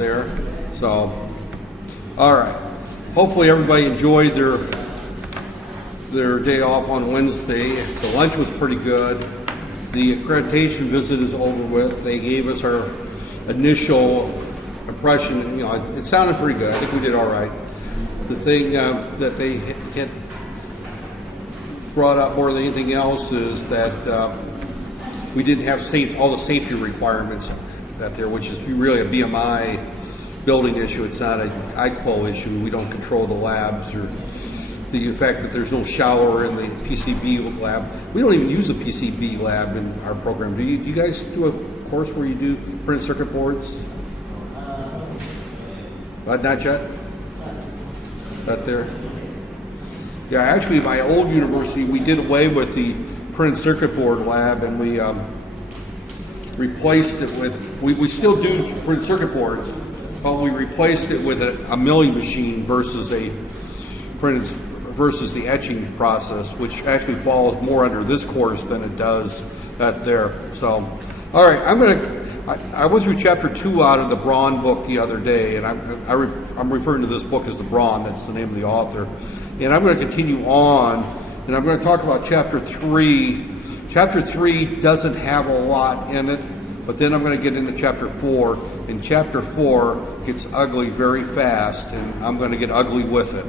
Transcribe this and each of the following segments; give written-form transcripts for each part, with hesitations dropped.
there. So, all right. Hopefully everybody enjoyed their day off on Wednesday. The lunch was pretty good. The accreditation visit is over with. They gave us our initial impression. You know, it sounded pretty good. I think we did all right. The thing that they had brought up more than anything else is that we didn't have all the safety requirements out there, which is really a BMI building issue. It's not an IQO issue. We don't control the labs or the fact that there's no shower in the PCB lab. We don't even use a PCB lab in our program. Do you guys do a course where you do printed circuit boards? Not yet? Out there? Yeah, actually my old university, we did away with the printed circuit board lab, and we replaced it with, we still do printed circuit boards, but we replaced it with a milling machine versus the etching process, which actually falls more under this course than it does that there. So, all right, I went through chapter 2 out of the Braun book the other day, and I'm referring to this book as the Braun. That's the name of the author. And I'm going to continue on, and I'm going to talk about chapter 3. Chapter 3 doesn't have a lot in it, but then I'm going to get into chapter 4. And chapter 4 gets ugly very fast, and I'm going to get ugly with it.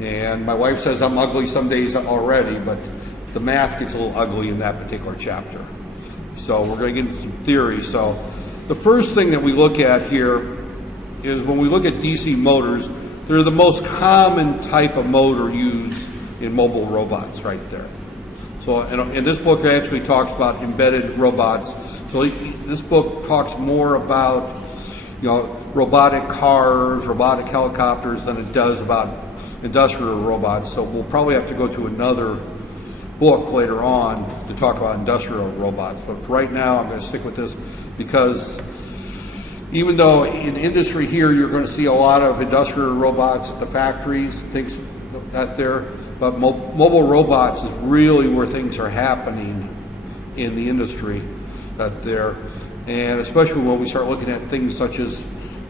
And my wife says I'm ugly some days already, but the math gets a little ugly in that particular chapter. So we're going to get into some theory. So the first thing that we look at here is when we look at DC motors, they're the most common type of motor used in mobile robots right there. So and this book actually talks about embedded robots. So this book talks more about, you know, robotic cars, robotic helicopters than it does about industrial robots. So we'll probably have to go to another book later on to talk about industrial robots. But for right now, I'm going to stick with this because even though in industry here you're going to see a lot of industrial robots at the factories, things out there, but mobile robots is really where things are happening in the industry out there. And especially when we start looking at things such as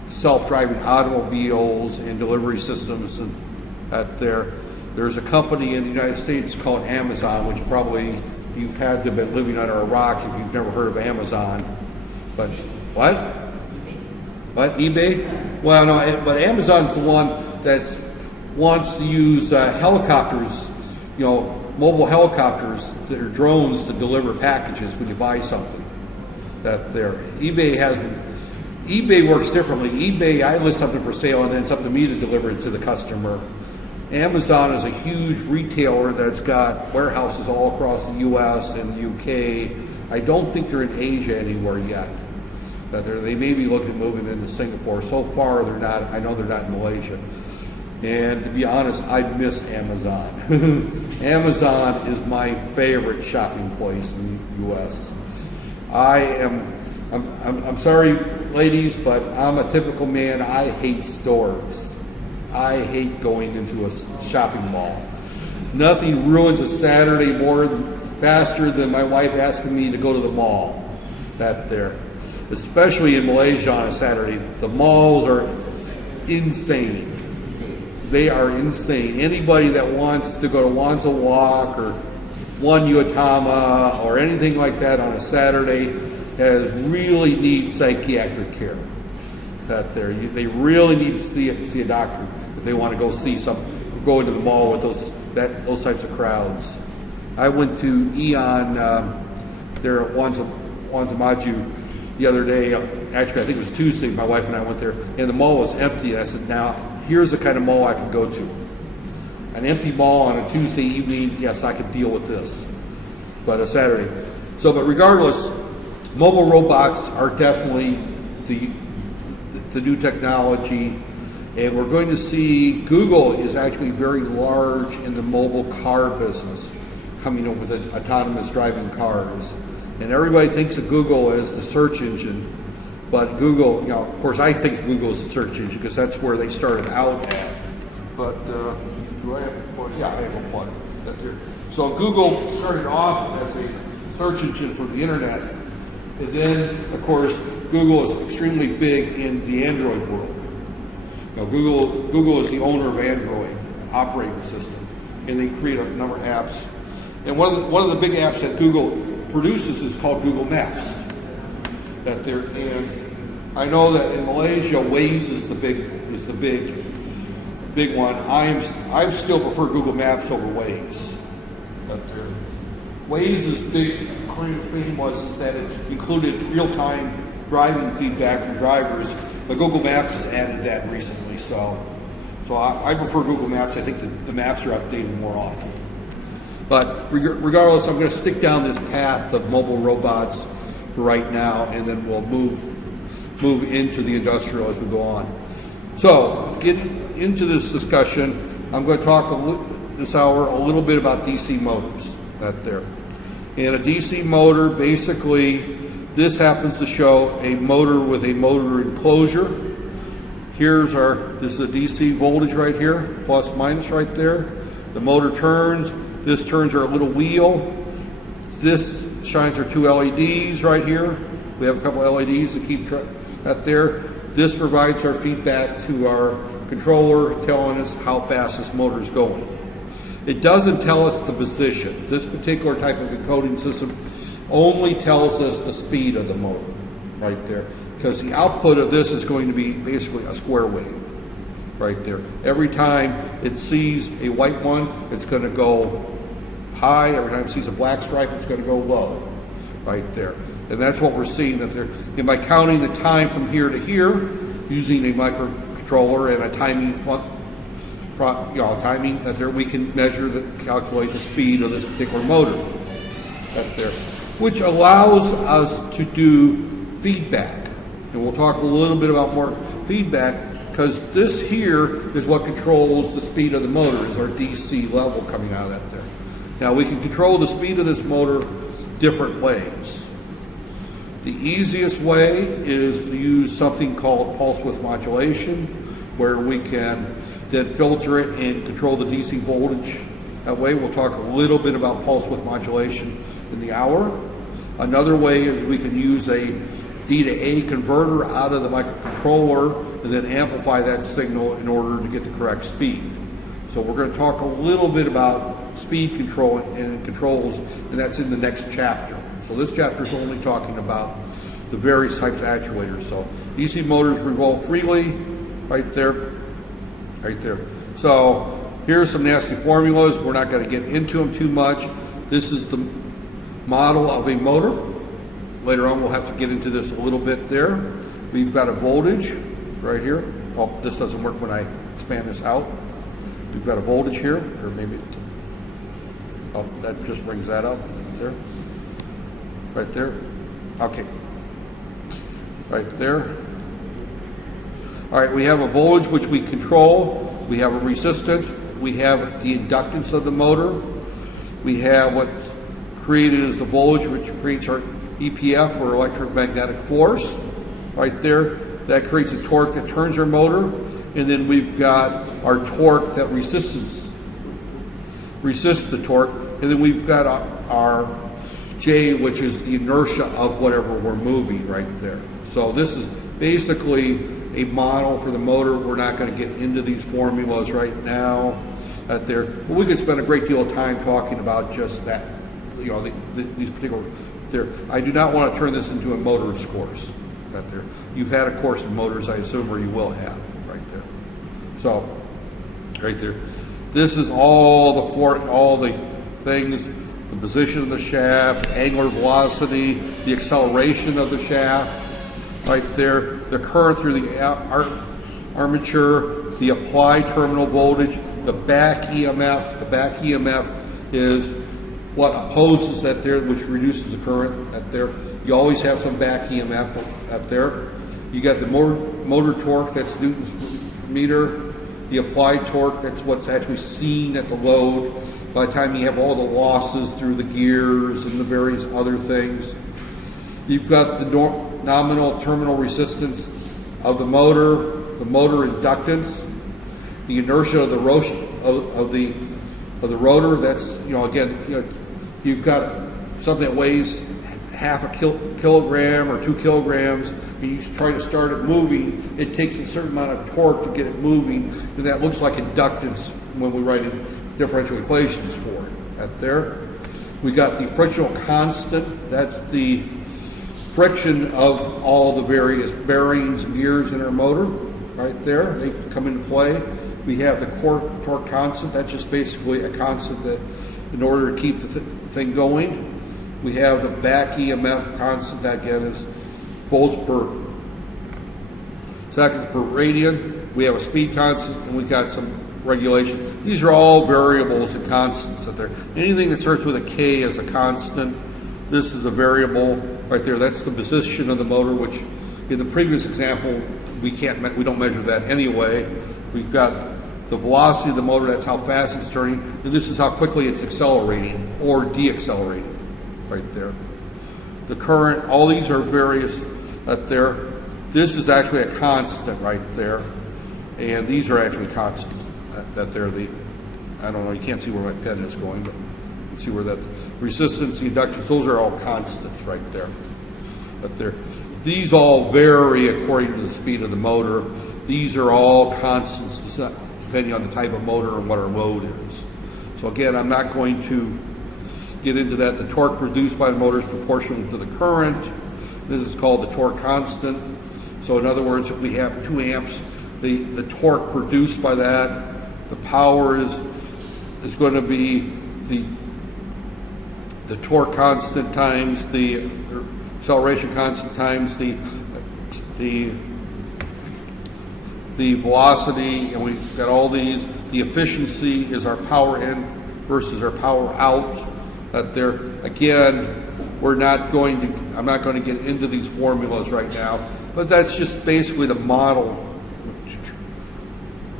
self-driving automobiles and delivery systems and out there. There's a company in the United States called Amazon, which probably you've had to have been living under a rock if you've never heard of Amazon. But what? What? eBay? Well, no, but Amazon's the one that wants to use helicopters, you know, mobile helicopters that are drones to deliver packages when you buy something. That there. eBay works differently. eBay, I list something for sale and then it's up to me to deliver it to the customer. Amazon is a huge retailer that's got warehouses all across the U.S. and the U.K. I don't think they're in Asia anywhere yet. They may be looking at moving into Singapore. So far, they're not. I know they're not in Malaysia. And to be honest, I miss Amazon. Amazon is my favorite shopping place in the U.S. I'm sorry, ladies, but I'm a typical man. I hate stores. I hate going into a shopping mall. Nothing ruins a Saturday faster than my wife asking me to go to the mall. That there. Especially in Malaysia on a Saturday. The malls are insane. They are insane. Anybody that wants to go to Wanza Walk or One Yuatama or anything like that on a Saturday really needs psychiatric care. That there, they really need to see a doctor if they want to go see go into the mall with those types of crowds. I went to Eon there at Wanza Maju the other day. Actually, I think it was Tuesday. My wife and I went there, and the mall was empty. And I said, "Now, here's the kind of mall I can go to. An empty mall on a Tuesday evening. Yes, I could deal with this, but a Saturday." So, but regardless, mobile robots are definitely the new technology, and we're going to see Google is actually very large in the mobile car business, coming up with autonomous driving cars. And everybody thinks of Google as the search engine, but Google, you know, of course I think Google is the search engine because that's where they started out at. But do I have a plug? Yeah, I have a plug. That's here. So Google started off as a search engine for the internet, and then of course Google is extremely big in the Android world. You know, Google is the owner of Android operating system, and they create a number of apps. And one of the big apps that Google produces is called Google Maps. And I know that in Malaysia, Waze is the big one. I still prefer Google Maps over Waze. Waze's big thing was that it included real-time driving feedback from drivers, but Google Maps has added that recently. So I prefer Google Maps. I think the maps are updated more often. But regardless, I'm going to stick down this path of mobile robots for right now, and then we'll move into the industrial as we go on. So, getting into this discussion, I'm going to talk this hour a little bit about DC motors. And a DC motor, basically, this happens to show a motor with a motor enclosure. This is a DC voltage right here, plus minus right there. The motor turns. This turns our little wheel. This shines our two LEDs right here. We have a couple LEDs to keep that there. This provides our feedback to our controller, telling us how fast this motor is going. It doesn't tell us the position. This particular type of encoding system only tells us the speed of the motor right there, because the output of this is going to be basically a square wave right there. Every time it sees a white one, it's going to go high. Every time it sees a black stripe, it's going to go low right there. And that's what we're seeing that there. And by counting the time from here to here, using a microcontroller and a timing that there, we can calculate the speed of this particular motor right there, which allows us to do feedback. And we'll talk a little bit about more feedback, because this here is what controls the speed of the motor, is our DC level coming out of that there. Now we can control the speed of this motor different ways. The easiest way is to use something called pulse width modulation, where we can then filter it and control the DC voltage that way. We'll talk a little bit about pulse width modulation in the hour. Another way is we can use a D to A converter out of the microcontroller and then amplify that signal in order to get the correct speed. So we're going to talk a little bit about speed control and controls, and that's in the next chapter. So this chapter is only talking about the various types of actuators. So DC motors revolve freely, right there. So here's some nasty formulas. We're not going to get into them too much. This is the model of a motor. Later on we'll have to get into this a little bit there. We've got a voltage right here. Oh, this doesn't work when I expand this out. We've got a voltage here, or maybe, oh, that just brings that up there. Right there. Okay. Right there. All right, we have a voltage which we control. We have a resistance. We have the inductance of the motor. We have what's created as the voltage, which creates our EPF, or electromagnetic force. Right there. That creates a torque that turns our motor. And then we've got our torque that resists the torque. And then we've got our J, which is the inertia of whatever we're moving right there. So this is basically a model for the motor. We're not going to get into these formulas right now. But we could spend a great deal of time talking about just that, these particular. I do not want to turn this into a motorist course. You've had a course in motors, I assume, or you will have right there. So, right there. This is all the things. The position of the shaft, angular velocity, the acceleration of the shaft, right there, the current through the armature, the applied terminal voltage, the back EMF. The back EMF is what opposes that there, which reduces the current that there. You always have some back EMF up there. You got the motor torque, that's Newton's meter. The applied torque, that's what's actually seen at the load. By the time you have all the losses through the gears and the various other things. You've got the nominal terminal resistance of the motor inductance, the inertia of the rotor. That's, you've got something that weighs half a kilogram or 2 kilograms. and you try to start it moving, it takes a certain amount of torque to get it moving, and that looks like inductance when we write in differential equations for it. Right there. We got the frictional constant. That's the friction of all the various bearings and gears in our motor. Right there, they come into play. We have the torque constant. That's just basically a constant that, in order to keep the thing going. We have the back EMF constant. That again is volts per second per radian. We have a speed constant, and we've got some regulation. These are all variables and constants that there. Anything that starts with a K is a constant. This is a variable right there. That's the position of the motor, which in the previous example we don't measure that anyway. We've got the velocity of the motor. That's how fast it's turning, and this is how quickly it's accelerating or deaccelerating. Right there. The current. All these are various. Right there. This is actually a constant right there, and these are actually constants. That they're the, I don't know, you can't see where my pen is going, but you can see where that resistance, the inductance, those are all constants right there. But there, these all vary according to the speed of the motor. These are all constants depending on the type of motor and what our load is. So again, I'm not going to get into that. The torque produced by the motor is proportional to the current. This is called the torque constant. So in other words, if we have 2 amps, the torque produced by that, the power is going to be the torque constant times the acceleration constant times the velocity, and we've got all these. The efficiency is our power in versus our power out. That there again, I'm not going to get into these formulas right now, but that's just basically the model.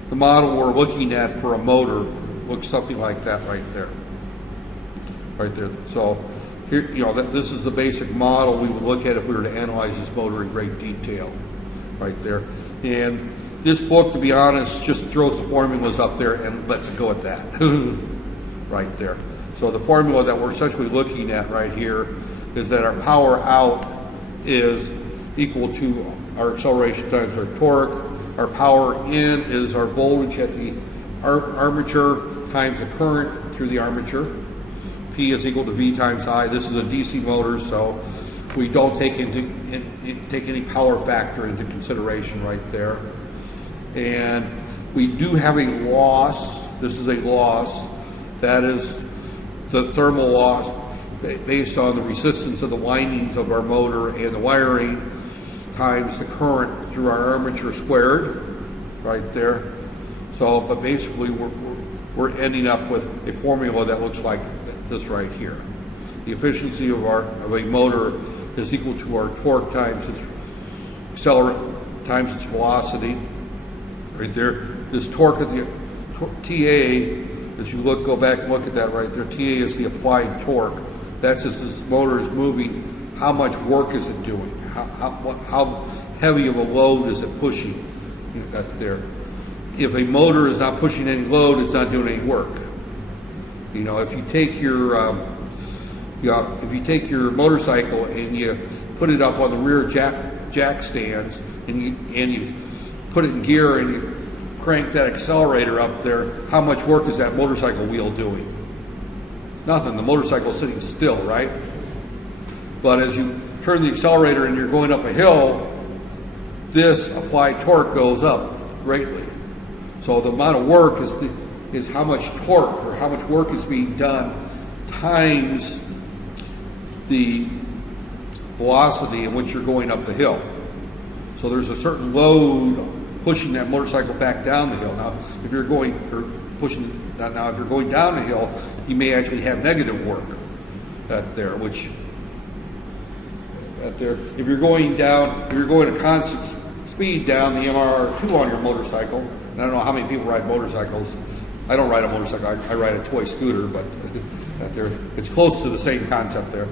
The model we're looking at for a motor looks something like that right there. Right there. So here, this is the basic model we would look at if we were to analyze this motor in great detail. Right there. And this book, to be honest, just throws the formulas up there and lets it go at that. Right there. So the formula that we're essentially looking at right here is that our power out is equal to our acceleration times our torque. Our power in is our voltage at the armature times the current through the armature. P is equal to V times I. This is a DC motor, so we don't take any power factor into consideration right there. And we do have a loss. This is a loss. That is the thermal loss based on the resistance of the windings of our motor and the wiring times the current through our armature squared, right there. So, but basically we're ending up with a formula that looks like this right here. The efficiency of a motor is equal to our torque times its times its velocity, right there. This torque of the TA, as you go back and look at that right there, TA is the applied torque. That's as this motor is moving, how much work is it doing? How heavy of a load is it pushing? That there. If a motor is not pushing any load, it's not doing any work. If you take your motorcycle and you put it up on the rear jack stands and you put it in gear and you crank that accelerator up there, how much work is that motorcycle wheel doing? Nothing. The motorcycle's sitting still, right? But as you turn the accelerator and you're going up a hill, this applied torque goes up greatly. So the amount of work is how much torque or how much work is being done times the velocity in which you're going up the hill. So there's a certain load pushing that motorcycle back down the hill. Now, if you're going down the hill, you may actually have negative work there, which there. If you're going at constant speed down the MR2 on your motorcycle, and I don't know how many people ride motorcycles. I don't ride a motorcycle. I ride a toy scooter, but it's close to the same concept there.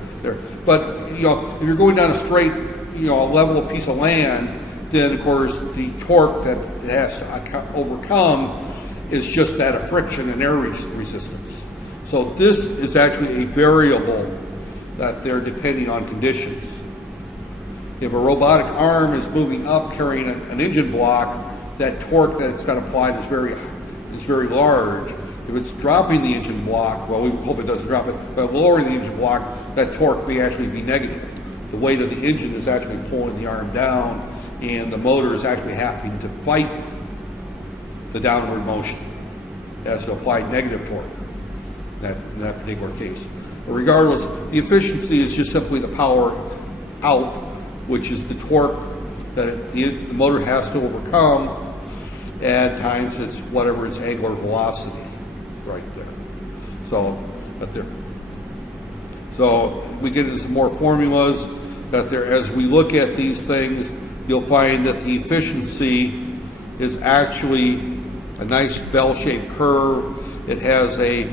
But if you're going down a straight, level piece of land, then of course the torque that it has to overcome is just that of friction and air resistance. So this is actually a variable that they're depending on conditions. If a robotic arm is moving up carrying an engine block, that torque that it's got applied is very large. If it's dropping the engine block, well, we hope it doesn't drop it, but lowering the engine block, that torque may actually be negative. The weight of the engine is actually pulling the arm down, and the motor is actually having to fight the downward motion as to apply negative torque in that particular case. But regardless, the efficiency is just simply the power out, which is the torque that the motor has to overcome, and times it's whatever its angular velocity right there. So, right there. So we get into some more formulas that there, as we look at these things, you'll find that the efficiency is actually a nice bell-shaped curve. It has a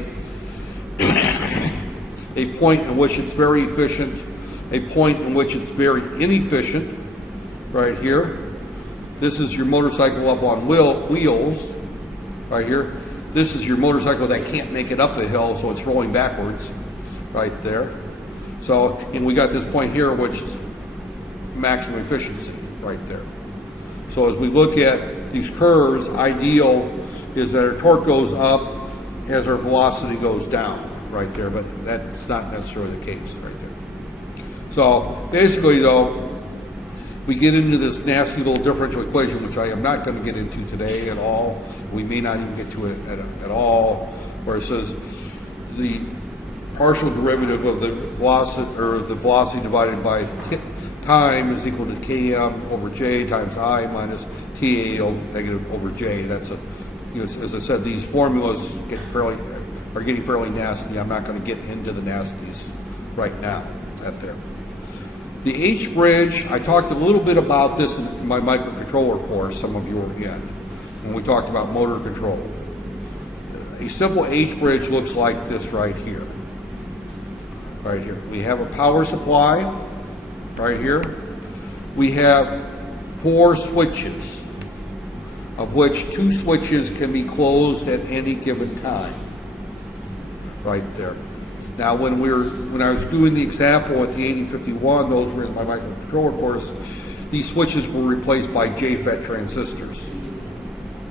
point in which it's very efficient, a point in which it's very inefficient, right here. This is your motorcycle up on wheels, right here. This is your motorcycle that can't make it up the hill, so it's rolling backwards, right there. So, and we got this point here, which is maximum efficiency, right there. So as we look at these curves, ideal is that our torque goes up as our velocity goes down, right there, but that's not necessarily the case, right there. So basically, though, we get into this nasty little differential equation, which I am not going to get into today at all. We may not even get to it at all, where it says the partial derivative of the velocity divided by time is equal to Km over J times I minus TA negative over J. That's a, as I said, these formulas are getting fairly nasty. I'm not going to get into the nasties right now at there. The H-bridge, I talked a little bit about this in my microcontroller course, some of you were in, when we talked about motor control. A simple H-bridge looks like this right here. Right here. We have a power supply, right here. We have 4 switches, of which 2 switches can be closed at any given time. Right there. Now, when I was doing the example at the 8051, those were in my microcontroller course, these switches were replaced by JFET transistors.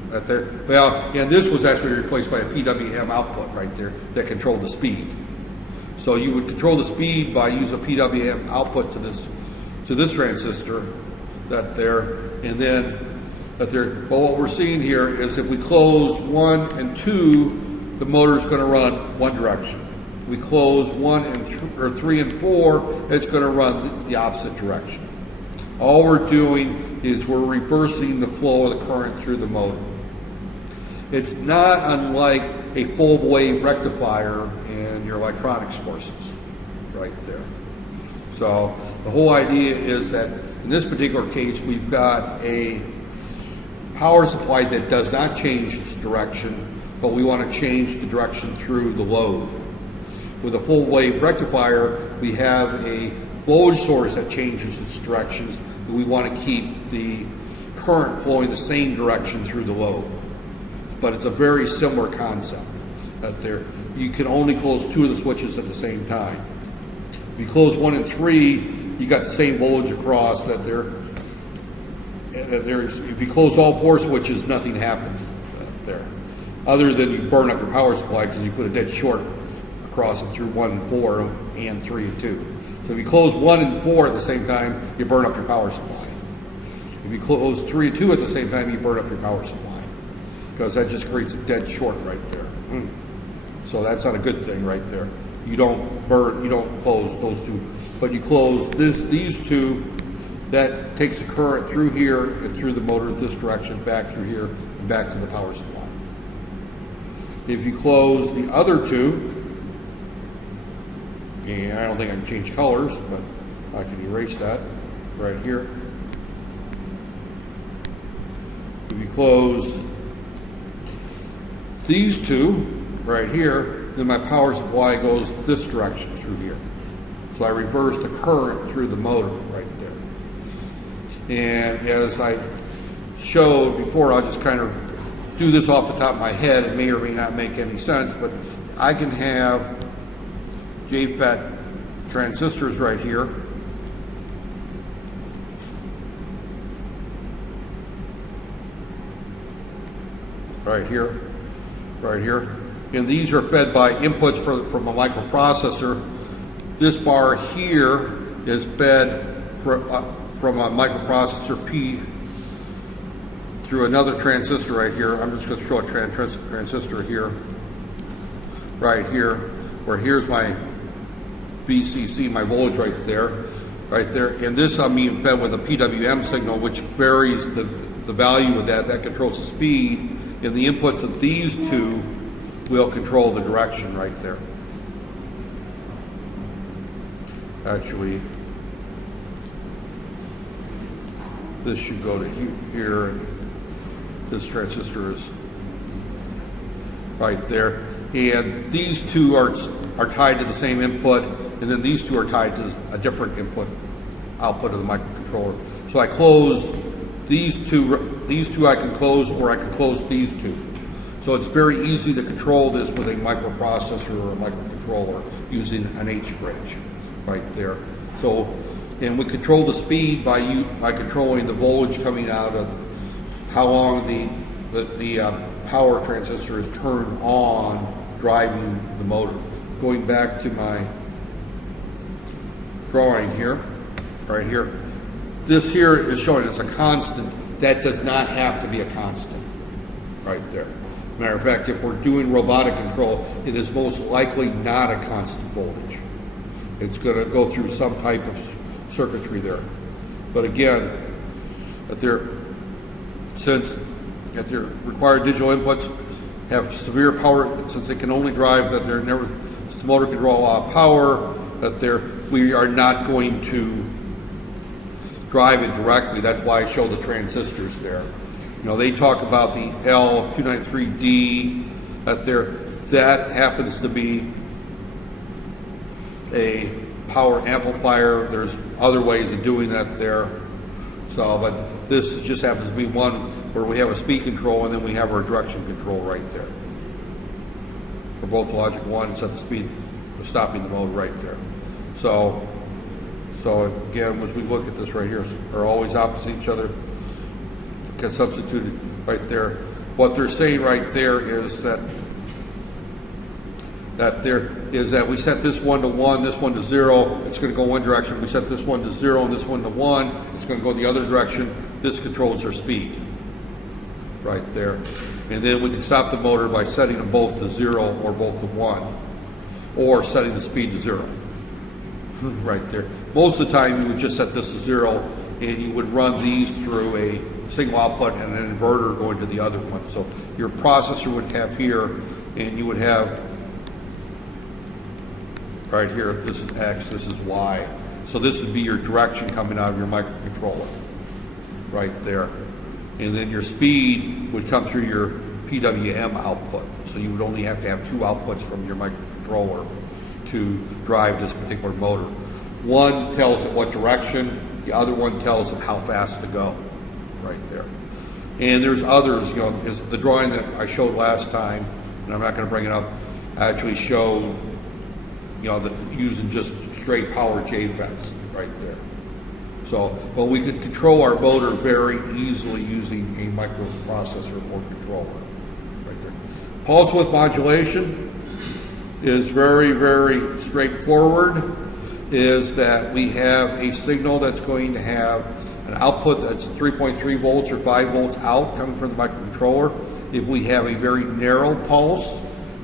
Right there. Well, and this was actually replaced by a PWM output right there that controlled the speed. So you would control the speed by using a PWM output to this transistor that there, and then that there. Well, what we're seeing here is if we close 1 and 2, the motor is going to run one direction. We close 1 and 3 and 4, it's going to run the opposite direction. All we're doing is we're reversing the flow of the current through the motor. It's not unlike a full wave rectifier in your electronics courses, right there. So the whole idea is that in this particular case, we've got a power supply that does not change its direction, but we want to change the direction through the load. With a full wave rectifier, we have a voltage source that changes its directions. We want to keep the current flowing the same direction through the load. But it's a very similar concept that there. You can only close 2 of the switches at the same time. If you close 1 and 3, you got the same voltage across that there. If you close all 4 switches, nothing happens there, other than you burn up your power supply because you put a dead short across it through 1 and 4 and 3 and 2. So if you close 1 and 4 at the same time, you burn up your power supply. If you close 3 and 2 at the same time, you burn up your power supply, because that just creates a dead short right there. So that's not a good thing right there. You don't close those 2, but you close these 2. That takes the current through here and through the motor this direction, back through here and back to the power supply. If you close the other 2, and I don't think I can change colors, but I can erase that right here. If you close these 2 right here, then my power supply goes this direction through here. So I reverse the current through the motor right there. And as I showed before, I'll just kind of do this off the top of my head. It may or may not make any sense, but I can have JFET transistors right here. right here, right here. And these are fed by inputs from a microprocessor. This bar here is fed from a microprocessor P through another transistor right here. I'm just going to show a transistor here, right here, where here's my VCC, my voltage right there. And this I'm being fed with a PWM signal, which varies the value of that. That controls the speed, and the inputs of these two will control the direction right there. Actually, this should go to here. This transistor is right there. And these two are tied to the same input, and then these two are tied to a different output of the microcontroller. So I close these two I can close, or I can close these two. So it's very easy to control this with a microprocessor or a microcontroller using an H bridge right there. So, and we control the speed by controlling the voltage coming out of how long the power transistor is turned on, driving the motor. Going back to my drawing here, right here, this here is showing it's a constant. That does not have to be a constant, right there. Matter of fact, if we're doing robotic control, it is most likely not a constant voltage. It's going to go through some type of circuitry there. But again, since their required digital inputs have severe power, since they can only drive since the motor can draw a lot of power, we are not going to drive it directly. That's why I show the transistors there. You know, they talk about the L293D, that happens to be a power amplifier. There's other ways of doing that there. So, but this just happens to be one where we have a speed control, and then we have our direction control right there. For both logic 1, set the speed of stopping the mode right there. So again, as we look at this right here, are always opposite each other. Get substituted right there. What they're saying right there is that we set this one to 1, this one to 0. It's going to go one direction. We set this one to 0 and this one to 1. It's going to go the other direction. This controls our speed right there. And then we can stop the motor by setting them both to 0 or both to 1, or setting the speed to 0 right there. Most of the time you would just set this to 0, and you would run these through a single output and an inverter going to the other one. So your processor would have here, and you would have right here, this is X, this is Y. So this would be your direction coming out of your microcontroller right there. And then your speed would come through your PWM output. So you would only have to have two outputs from your microcontroller to drive this particular motor. One tells it what direction, the other one tells it how fast to go, right there. And there's others, you know, is the drawing that I showed last time, and I'm not going to bring it up, I actually showed, you know, using just straight power JFETs right there. So, but we could control our motor very easily using a microprocessor or controller right there. Pulse width modulation is very, very straightforward. Is that we have a signal that's going to have an output that's 3.3 volts or 5 volts out coming from the microcontroller. If we have a very narrow pulse,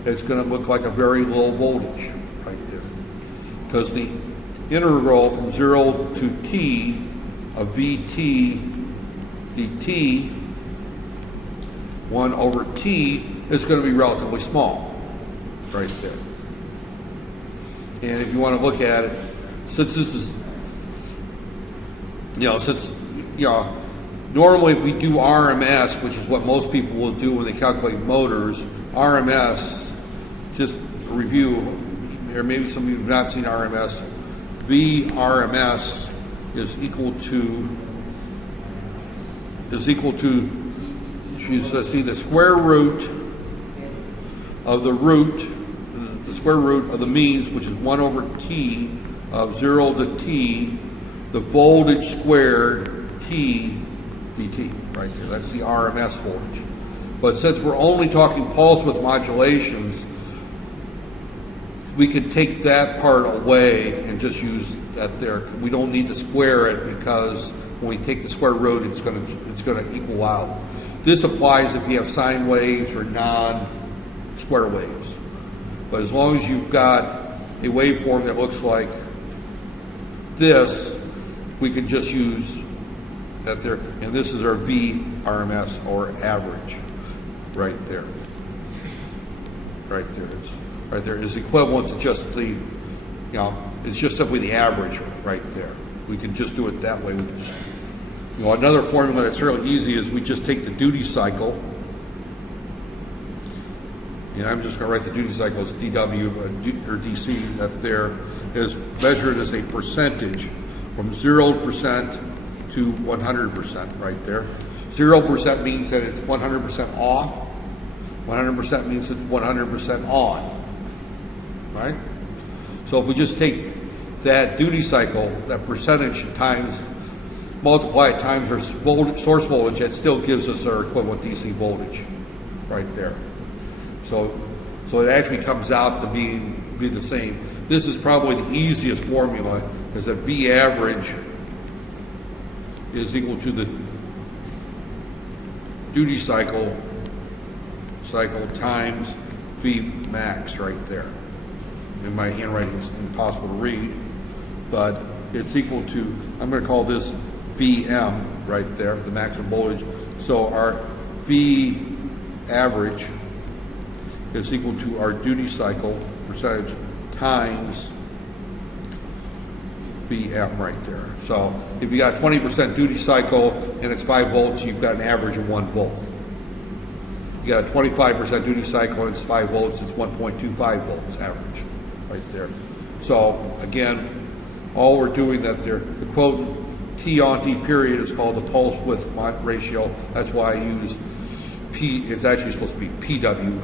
it's going to look like a very low voltage right there. Because the integral from 0 to t of Vt dt 1 over t is going to be relatively small right there. And if you want to look at it, since this is, normally if we do RMS, which is what most people will do when they calculate motors, RMS, just a review, or maybe some of you have not seen RMS, VRMS is equal to the square root of the square root of the means, which is 1 over t of 0 to t, the voltage squared t dt, right there. That's the RMS voltage. But since we're only talking pulse width modulations, we can take that part away and just use that there. We don't need to square it, because when we take the square root, it's going to equal out. This applies if you have sine waves or non-square waves. But as long as you've got a waveform that looks like this, we can just use that there. And this is our VRMS, or average, right there. Right there. Right there is equivalent to just the, it's just simply the average right there. We can just do it that way. Another formula that's fairly easy is we just take the duty cycle, and I'm just going to write the duty cycle as dW or dC. That there is measured as a percentage from 0% to 100% right there. 0% means that it's 100% off. 100% means it's 100% on. Right? So if we just take that duty cycle, that percentage times, multiply it times our source voltage, that still gives us our equivalent DC voltage right there. So it actually comes out to be the same. This is probably the easiest formula, is that V average is equal to the duty cycle times V max right there. And my handwriting is impossible to read, but it's equal to, I'm going to call this VM right there, the maximum voltage. So our V average is equal to our duty cycle percentage times VM right there. So if you got 20% duty cycle and it's 5 volts, you've got an average of 1 volt. You got a 25% duty cycle and it's 5 volts, it's 1.25 volts average right there. So again, all we're doing that there, the quote T on T period is called the pulse width ratio. That's why I use P. It's actually supposed to be PW.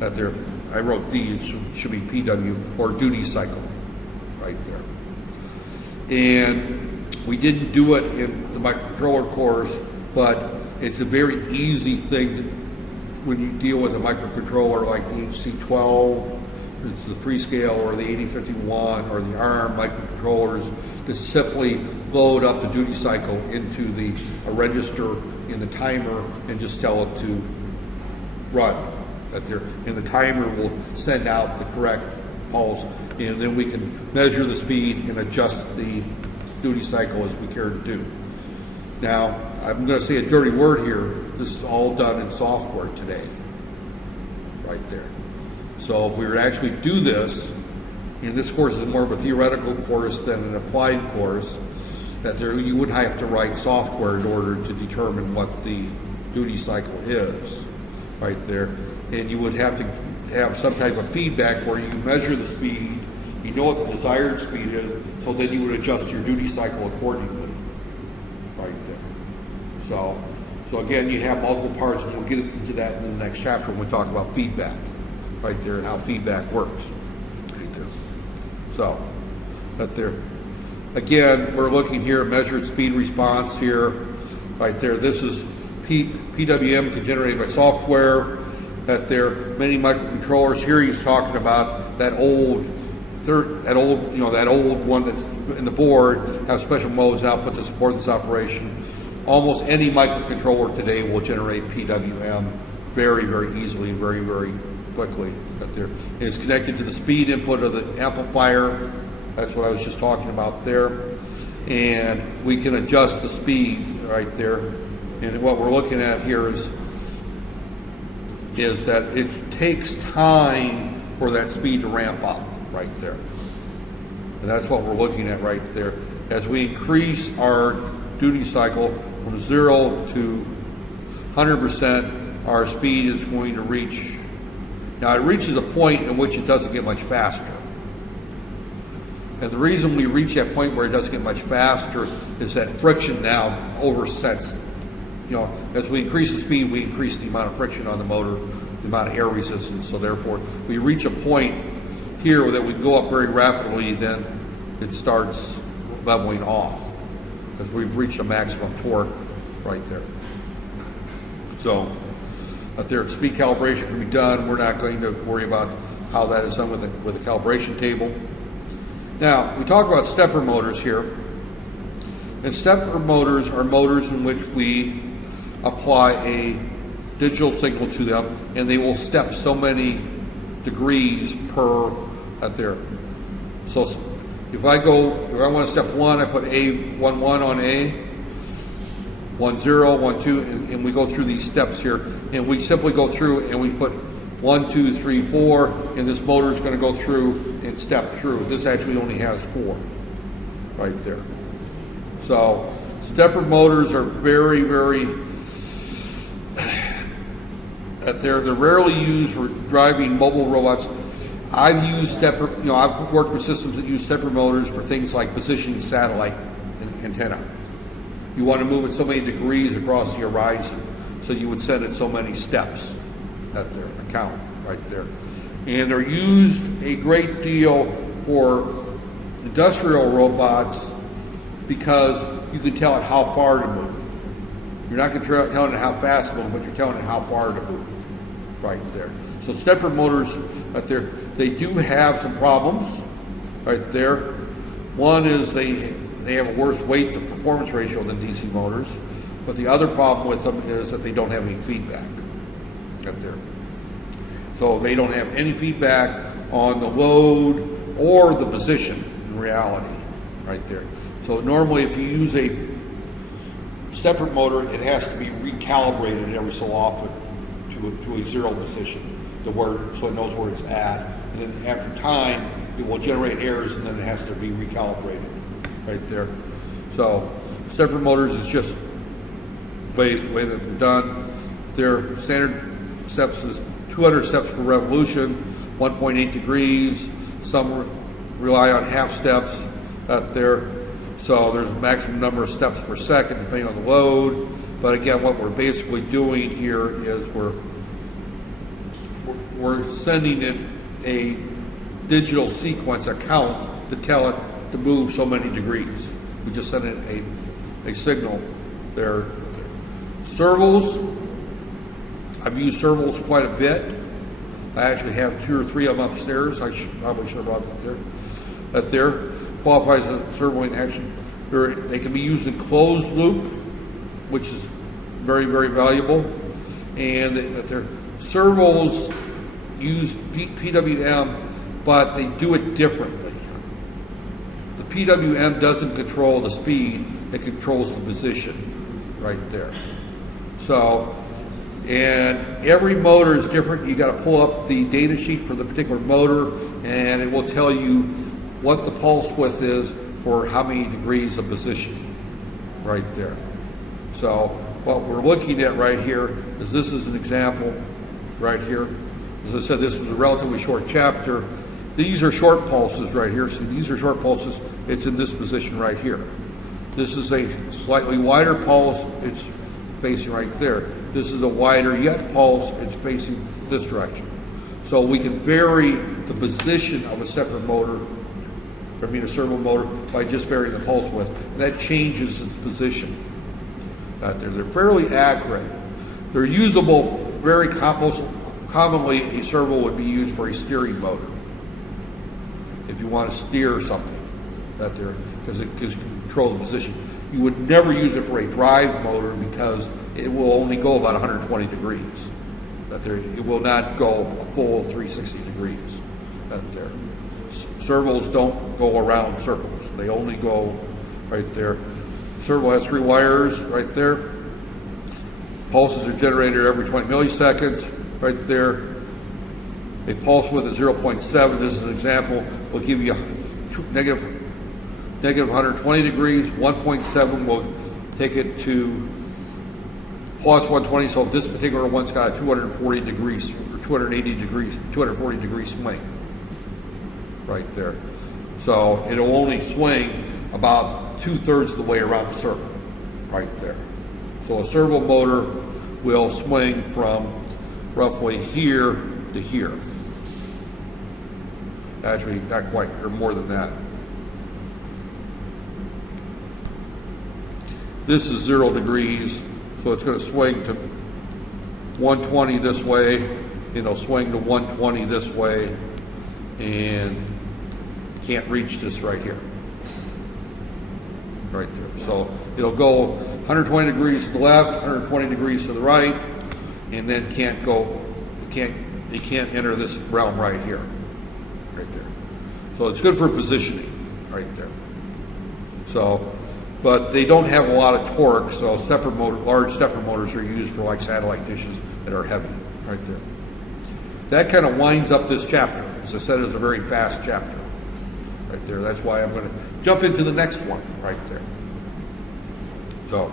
That there, I wrote D. It should be PW, or duty cycle, right there. And we didn't do it in the microcontroller course, but it's a very easy thing when you deal with a microcontroller like the HC12, it's the Freescale, or the 8051, or the ARM microcontrollers, to simply load up the duty cycle into a register in the timer and just tell it to run. And the timer will send out the correct pulse, and then we can measure the speed and adjust the duty cycle as we care to do. Now, I'm going to say a dirty word here. This is all done in software today, right there. So if we were to actually do this, and this course is more of a theoretical course than an applied course, that there you would have to write software in order to determine what the duty cycle is, right there. And you would have to have some type of feedback where you measure the speed, you know what the desired speed is, so then you would adjust your duty cycle accordingly, right there. So again, you have multiple parts, and we'll get into that in the next chapter when we talk about feedback, right there, and how feedback works, right there. So, right there. Again, we're looking here at measured speed response here, right there. This is PWM generated by software. That there are many microcontrollers. Here he's talking about that old one that's in the board, have special modes and output to support this operation. Almost any microcontroller today will generate PWM very, very easily and very, very quickly. That there is connected to the speed input of the amplifier. That's what I was just talking about there. And we can adjust the speed right there. And what we're looking at here is that it takes time for that speed to ramp up right there. And that's what we're looking at right there. As we increase our duty cycle from 0 to 100%, our speed is going to reach, now it reaches a point in which it doesn't get much faster. And the reason we reach that point where it doesn't get much faster is that friction now oversets. As we increase the speed, we increase the amount of friction on the motor, the amount of air resistance. So therefore, we reach a point here that we go up very rapidly, then it starts leveling off because we've reached a maximum torque right there. So Out there, speed calibration can be done. We're not going to worry about how that is done with a calibration table. Now, we talk about stepper motors here. And stepper motors are motors in which we apply a digital signal to them, and they will step so many degrees per out there. So if I want to step 1, I put A11 on A, 10, 12, and we go through these steps here, and we simply go through and we put 1, 2, 3, 4, and this motor is going to go through and step through. This actually only has 4 right there. So stepper motors are very, very they're rarely used for driving mobile robots. I've used I've worked with systems that use stepper motors for things like positioning satellite antenna. You want to move it so many degrees across the horizon, so you would send it so many steps at their account right there. And they're used a great deal for industrial robots because you can tell it how far to move. You're not telling it how fast to move, but you're telling it how far to move right there. So stepper motors right there, they do have some problems right there. One is they have a worse weight to performance ratio than DC motors, but the other problem with them is that they don't have any feedback right there. So they don't have any feedback on the load or the position in reality right there. So normally if you use a stepper motor, it has to be recalibrated every so often to a 0 position, so it knows where it's at. And then after time, it will generate errors, and then it has to be recalibrated right there. So stepper motors is just the way that they're done. Their standard steps is 200 steps per revolution, 1.8 degrees. Some rely on half steps out there. So there's a maximum number of steps per second depending on the load. But again, what we're basically doing here is we're sending it a digital sequence account to tell it to move so many degrees. We just send it a signal there. Servos, I've used servos quite a bit. I actually have 2 or 3 of them upstairs. Probably should have brought that there. That there qualifies as a servo in action. They can be used in closed loop, which is very, very valuable. And their servos use PWM, but they do it differently. The PWM doesn't control the speed, it controls the position right there. So, and every motor is different. You got to pull up the data sheet for the particular motor, and it will tell you what the pulse width is for how many degrees of position right there. So what we're looking at right here is this is an example right here. As I said, this is a relatively short chapter. These are short pulses right here. So these are short pulses. It's in this position right here. This is a slightly wider pulse. It's facing right there. This is a wider yet pulse. It's facing this direction. So we can vary the position of a stepper motor, a servo motor, by just varying the pulse width. And that changes its position out there. They're fairly accurate. They're usable most commonly. A servo would be used for a steering motor. If you want to steer something out there, because it can control the position. You would never use it for a drive motor because it will only go about 120 degrees. Out there, it will not go a full 360 degrees out there. Servos don't go around circles. They only go right there. Servo has 3 wires right there. Pulses are generated every 20 milliseconds right there. A pulse width of 0.7, this is an example, will give you negative 120 degrees. 1.7 will take it to plus 120, so this particular one's got a 240 degrees, or 280 degrees, 240 degree swing right there. So it'll only swing about 2/3 of the way around the circle right there. So a servo motor will swing from roughly here to here. Actually, not quite, or more than that. This is 0 degrees, so it's going to swing 120 this way, swing to 120 this way, and can't reach this right here. Right there. So it'll go 120 degrees to the left, 120 degrees to the right, and then it can't enter this realm right here. Right there. So it's good for positioning right there. So, but they don't have a lot of torque, so large stepper motors are used for like satellite dishes that are heavy right there. That kind of winds up this chapter. As I said, it's a very fast chapter right there. That's why I'm going to jump into the next one right there. So,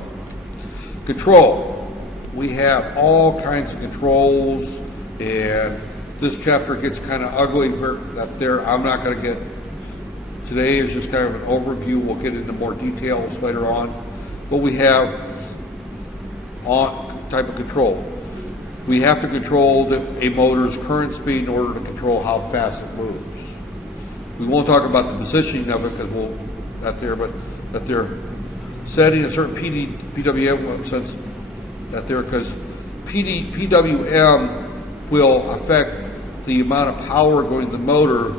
control. We have all kinds of controls, and this chapter gets kind of ugly up there. I'm not going to get, today is just kind of an overview. We'll get into more details later on. But we have all type of control. We have to control a motor's current speed in order to control how fast it moves. We won't talk about the positioning of it because we'll not there, but that they're setting a certain PWM sense that there, because PWM will affect the amount of power going to the motor,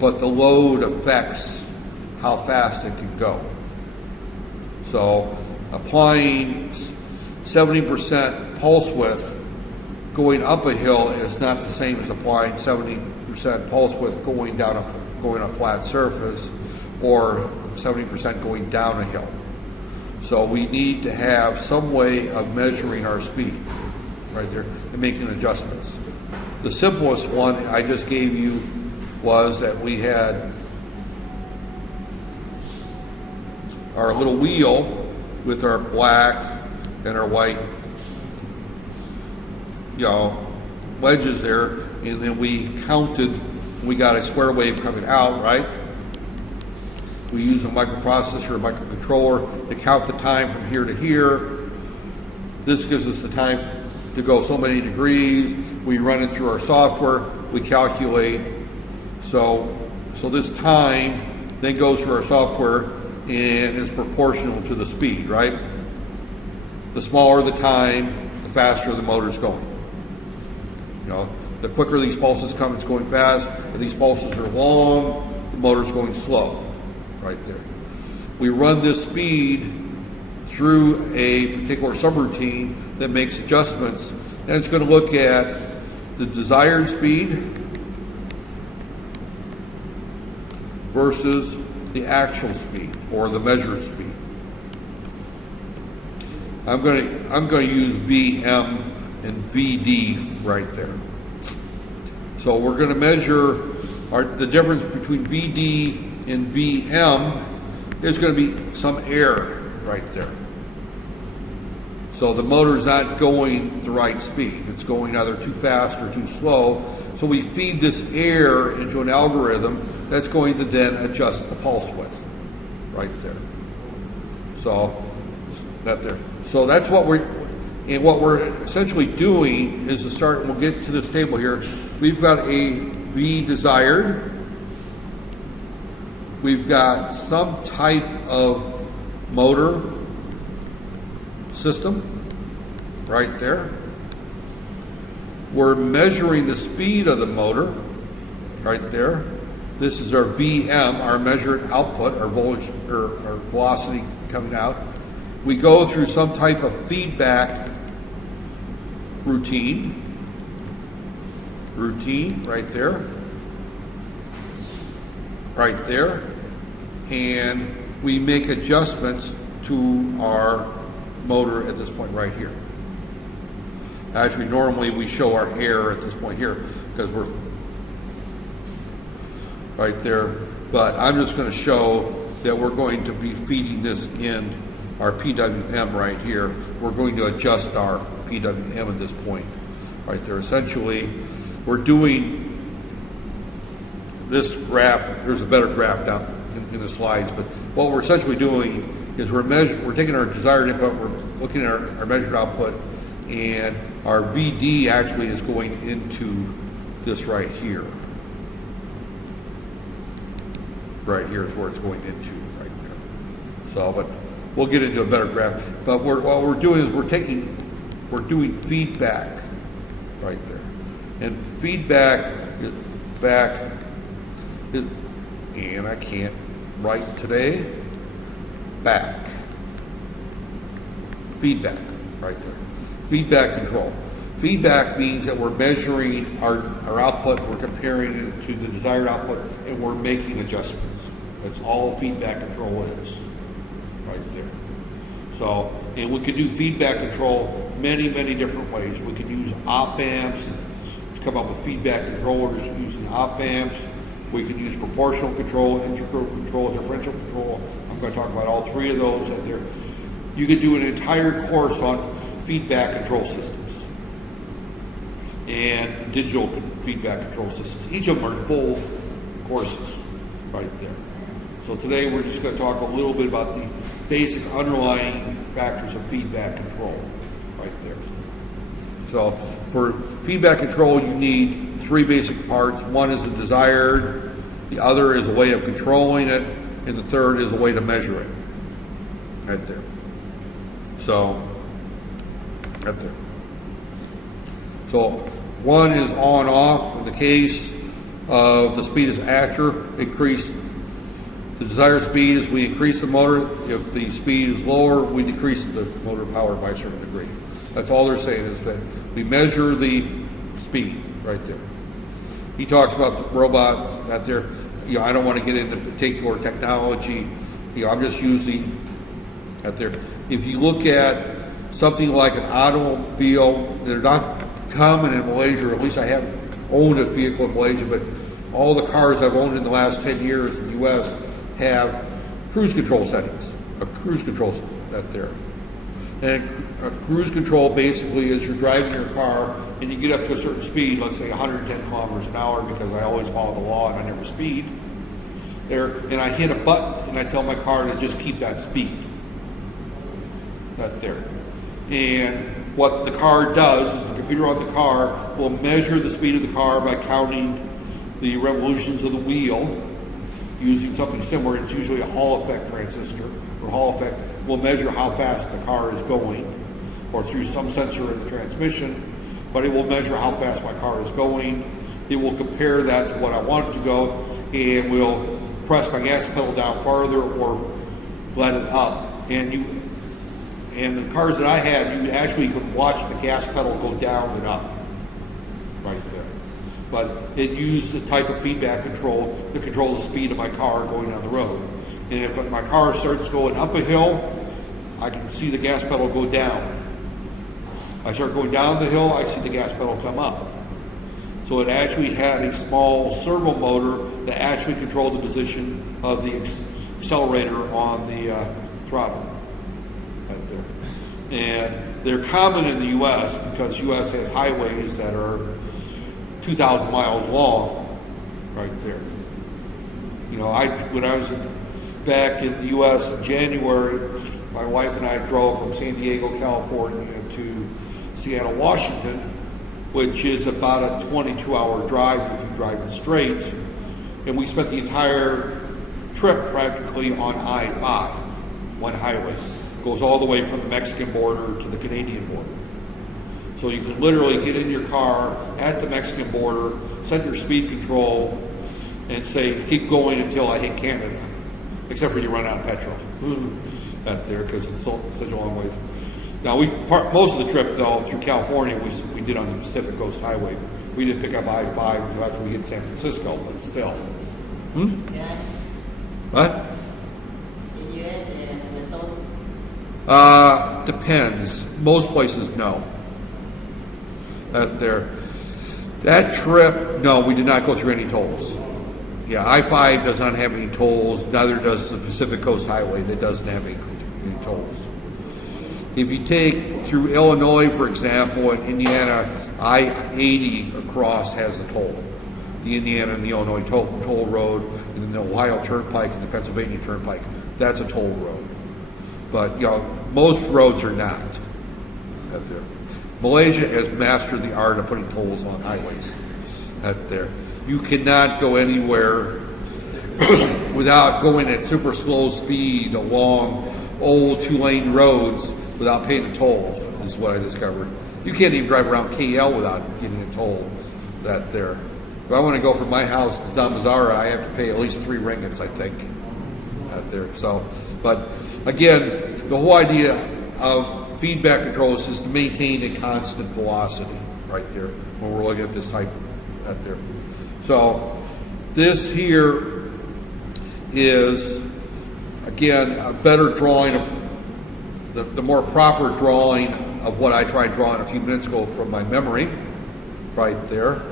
but the load affects how fast it can go. So applying 70% pulse width going up a hill is not the same as applying 70% pulse width going a flat surface, or 70% going down a hill. So we need to have some way of measuring our speed right there and making adjustments. The simplest one I just gave you was that we had our little wheel with our black and our white wedges there, and then we counted, we got a square wave coming out, right? We use a microprocessor, a microcontroller to count the time from here to here. This gives us the time to go so many degrees. We run it through our software, we calculate. So this time then goes through our software and is proportional to the speed, right? The smaller the time, the faster the motor's going. The quicker these pulses come, it's going fast. If these pulses are long, the motor's going slow, right there. We run this speed through a particular subroutine that makes adjustments, and it's going to look at the desired speed versus the actual speed or the measured speed. I'm going to use VM and VD right there. So we're going to measure the difference between VD and VM. There's going to be some error right there. So the motor's not going the right speed. It's going either too fast or too slow. So we feed this error into an algorithm that's going to then adjust the pulse width right there. So that's what we're essentially doing is to start. We'll get to this table here. We've got a V desired. We've got some type of motor system right there. We're measuring the speed of the motor right there. This is our VM, our measured output, our voltage or our velocity coming out. We go through some type of feedback routine right there, and we make adjustments to our motor at this point right here. Actually, normally we show our error at this point here because we're right there, but I'm just going to show that we're going to be feeding this in our PWM right here. We're going to adjust our PWM at this point right there. Essentially, we're doing this graph. There's a better graph down in the slides, but what we're essentially doing is we're taking our desired input, we're looking at our measured output, and our VD actually is going into this right here. Right here is where it's going into right there. So, but we'll get into a better graph. But what we're doing is we're doing feedback right there. And feedback is back, and I can't write today, back. Feedback, right there. Feedback control. Feedback means that we're measuring our output, we're comparing it to the desired output, and we're making adjustments. That's all feedback control is, right there. So, and we can do feedback control many, many different ways. We can use op amps to come up with feedback controllers using op amps. We can use proportional control, integral control, differential control. I'm going to talk about all three of those out there. You could do an entire course on feedback control systems and digital feedback control systems. Each of them are full courses right there. So today we're just going to talk a little bit about the basic underlying factors of feedback control right there. So for feedback control, you need three basic parts. One is a desired, the other is a way of controlling it, and the third is a way to measure it right there. So, right there. So one is on off. In the case of the speed is increase the desired speed as we increase the motor. If the speed is lower, we decrease the motor power by a certain degree. That's all they're saying is that we measure the speed right there. He talks about the robot out there. You know, I don't want to get into particular technology. You know, I'm just using out there. If you look at something like an automobile, they're not common in Malaysia, or at least I haven't owned a vehicle in Malaysia, but all the cars I've owned in the last 10 years in the U.S. have cruise control settings, a cruise control out there. And a cruise control basically is you're driving your car and you get up to a certain speed, let's say 110 kilometers an hour, because I always follow the law and I never speed. And I hit a button and I tell my car to just keep that speed. Right there. And what the car does is the computer on the car will measure the speed of the car by counting the revolutions of the wheel using something similar. It's usually a Hall effect transistor, or Hall effect will measure how fast the car is going, or through some sensor in the transmission, but it will measure how fast my car is going. It will compare that to what I want it to go, and will press my gas pedal down farther or let it up. And the cars that I had, you actually could watch the gas pedal go down and up right there. But it used the type of feedback control to control the speed of my car going down the road. And if my car starts going up a hill, I can see the gas pedal go down. I start going down the hill, I see the gas pedal come up. So it actually had a small servo motor that actually controlled the position of the accelerator on the throttle. Right there. And they're common in the U.S. because U.S. has highways that are 2,000 miles long right there. You know, when I was back in the U.S. in January, my wife and I drove from San Diego, California to Seattle, Washington, which is about a 22-hour drive if you drive it straight. And we spent the entire trip practically on I-5, one highway. Goes all the way from the Mexican border to the Canadian border. So you can literally get in your car at the Mexican border, set your speed control, and say, keep going until I hit Canada. Except for you run out of petrol out there, because it's such a long ways. Now, most of the trip, though, through California, we did on the Pacific Coast Highway. We didn't pick up I-5 until after we hit San Francisco, but still. Yes. What? In U.S. and the toll? Depends. Most places, no. That trip, no, we did not go through any tolls. Yeah, I-5 does not have any tolls, neither does the Pacific Coast Highway. That doesn't have any tolls. If you take through Illinois, for example, in Indiana, I-80 across has a toll. The Indiana and the Illinois toll road, and then the Ohio Turnpike and the Pennsylvania Turnpike, that's a toll road. But, you know, most roads are not out there. Malaysia has mastered the art of putting tolls on highways out there. You cannot go anywhere without going at super slow speed along old 2-lane roads without paying a toll, is what I discovered You can't even drive around KL without getting a toll that there. If I want to go from my house to Zamazara, I have to pay at least 3 ringgits, I think, out there. So, but again, the whole idea of feedback controls is to maintain a constant velocity right there when we're looking at this type out there. So this here is, again, a better drawing of the more proper drawing of what I tried drawing a few minutes ago from my memory right there.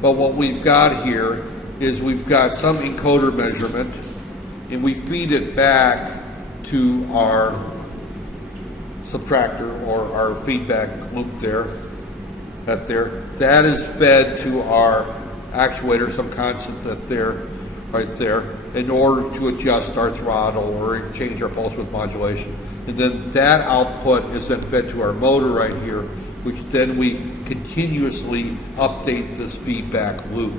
But what we've got here is we've got some encoder measurement, and we feed it back to our subtractor or our feedback loop there. That is fed to our actuator, some constant right there, in order to adjust our throttle or change our pulse width modulation. And then that output is then fed to our motor right here, which then we continuously update this feedback loop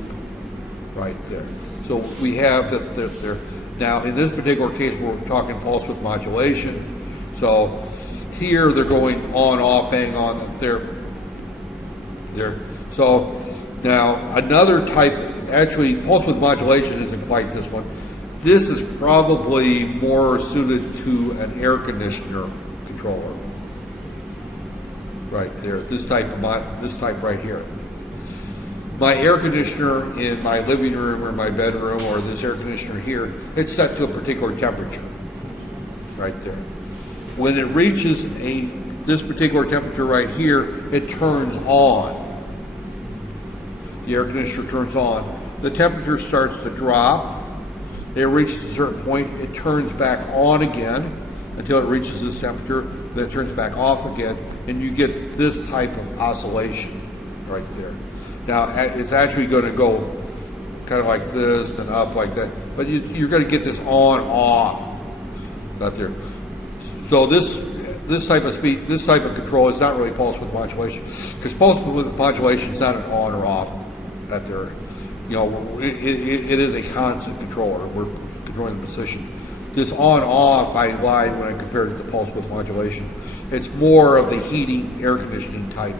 right there. So we have that there. Now, in this particular case, we're talking pulse width modulation. So here they're going on, off, bang on there. So now another type, actually pulse width modulation isn't quite this one. This is probably more suited to an air conditioner controller. Right there, this type right here. My air conditioner in my living room or my bedroom, or this air conditioner here, it's set to a particular temperature. Right there. When it reaches this particular temperature right here, it turns on. The air conditioner turns on. The temperature starts to drop. It reaches a certain point, it turns back on again until it reaches this temperature, then it turns back off again, and you get this type of oscillation right there. Now, it's actually going to go kind of like this, then up like that, but you're going to get this on-off out there. So this type of speed, this type of control is not really pulse width modulation, because pulse width modulation is not an on or off out there. You know, it is a constant controller. We're controlling the position. This on-off, I lied when I compared it to pulse width modulation. It's more of the heating, air conditioning type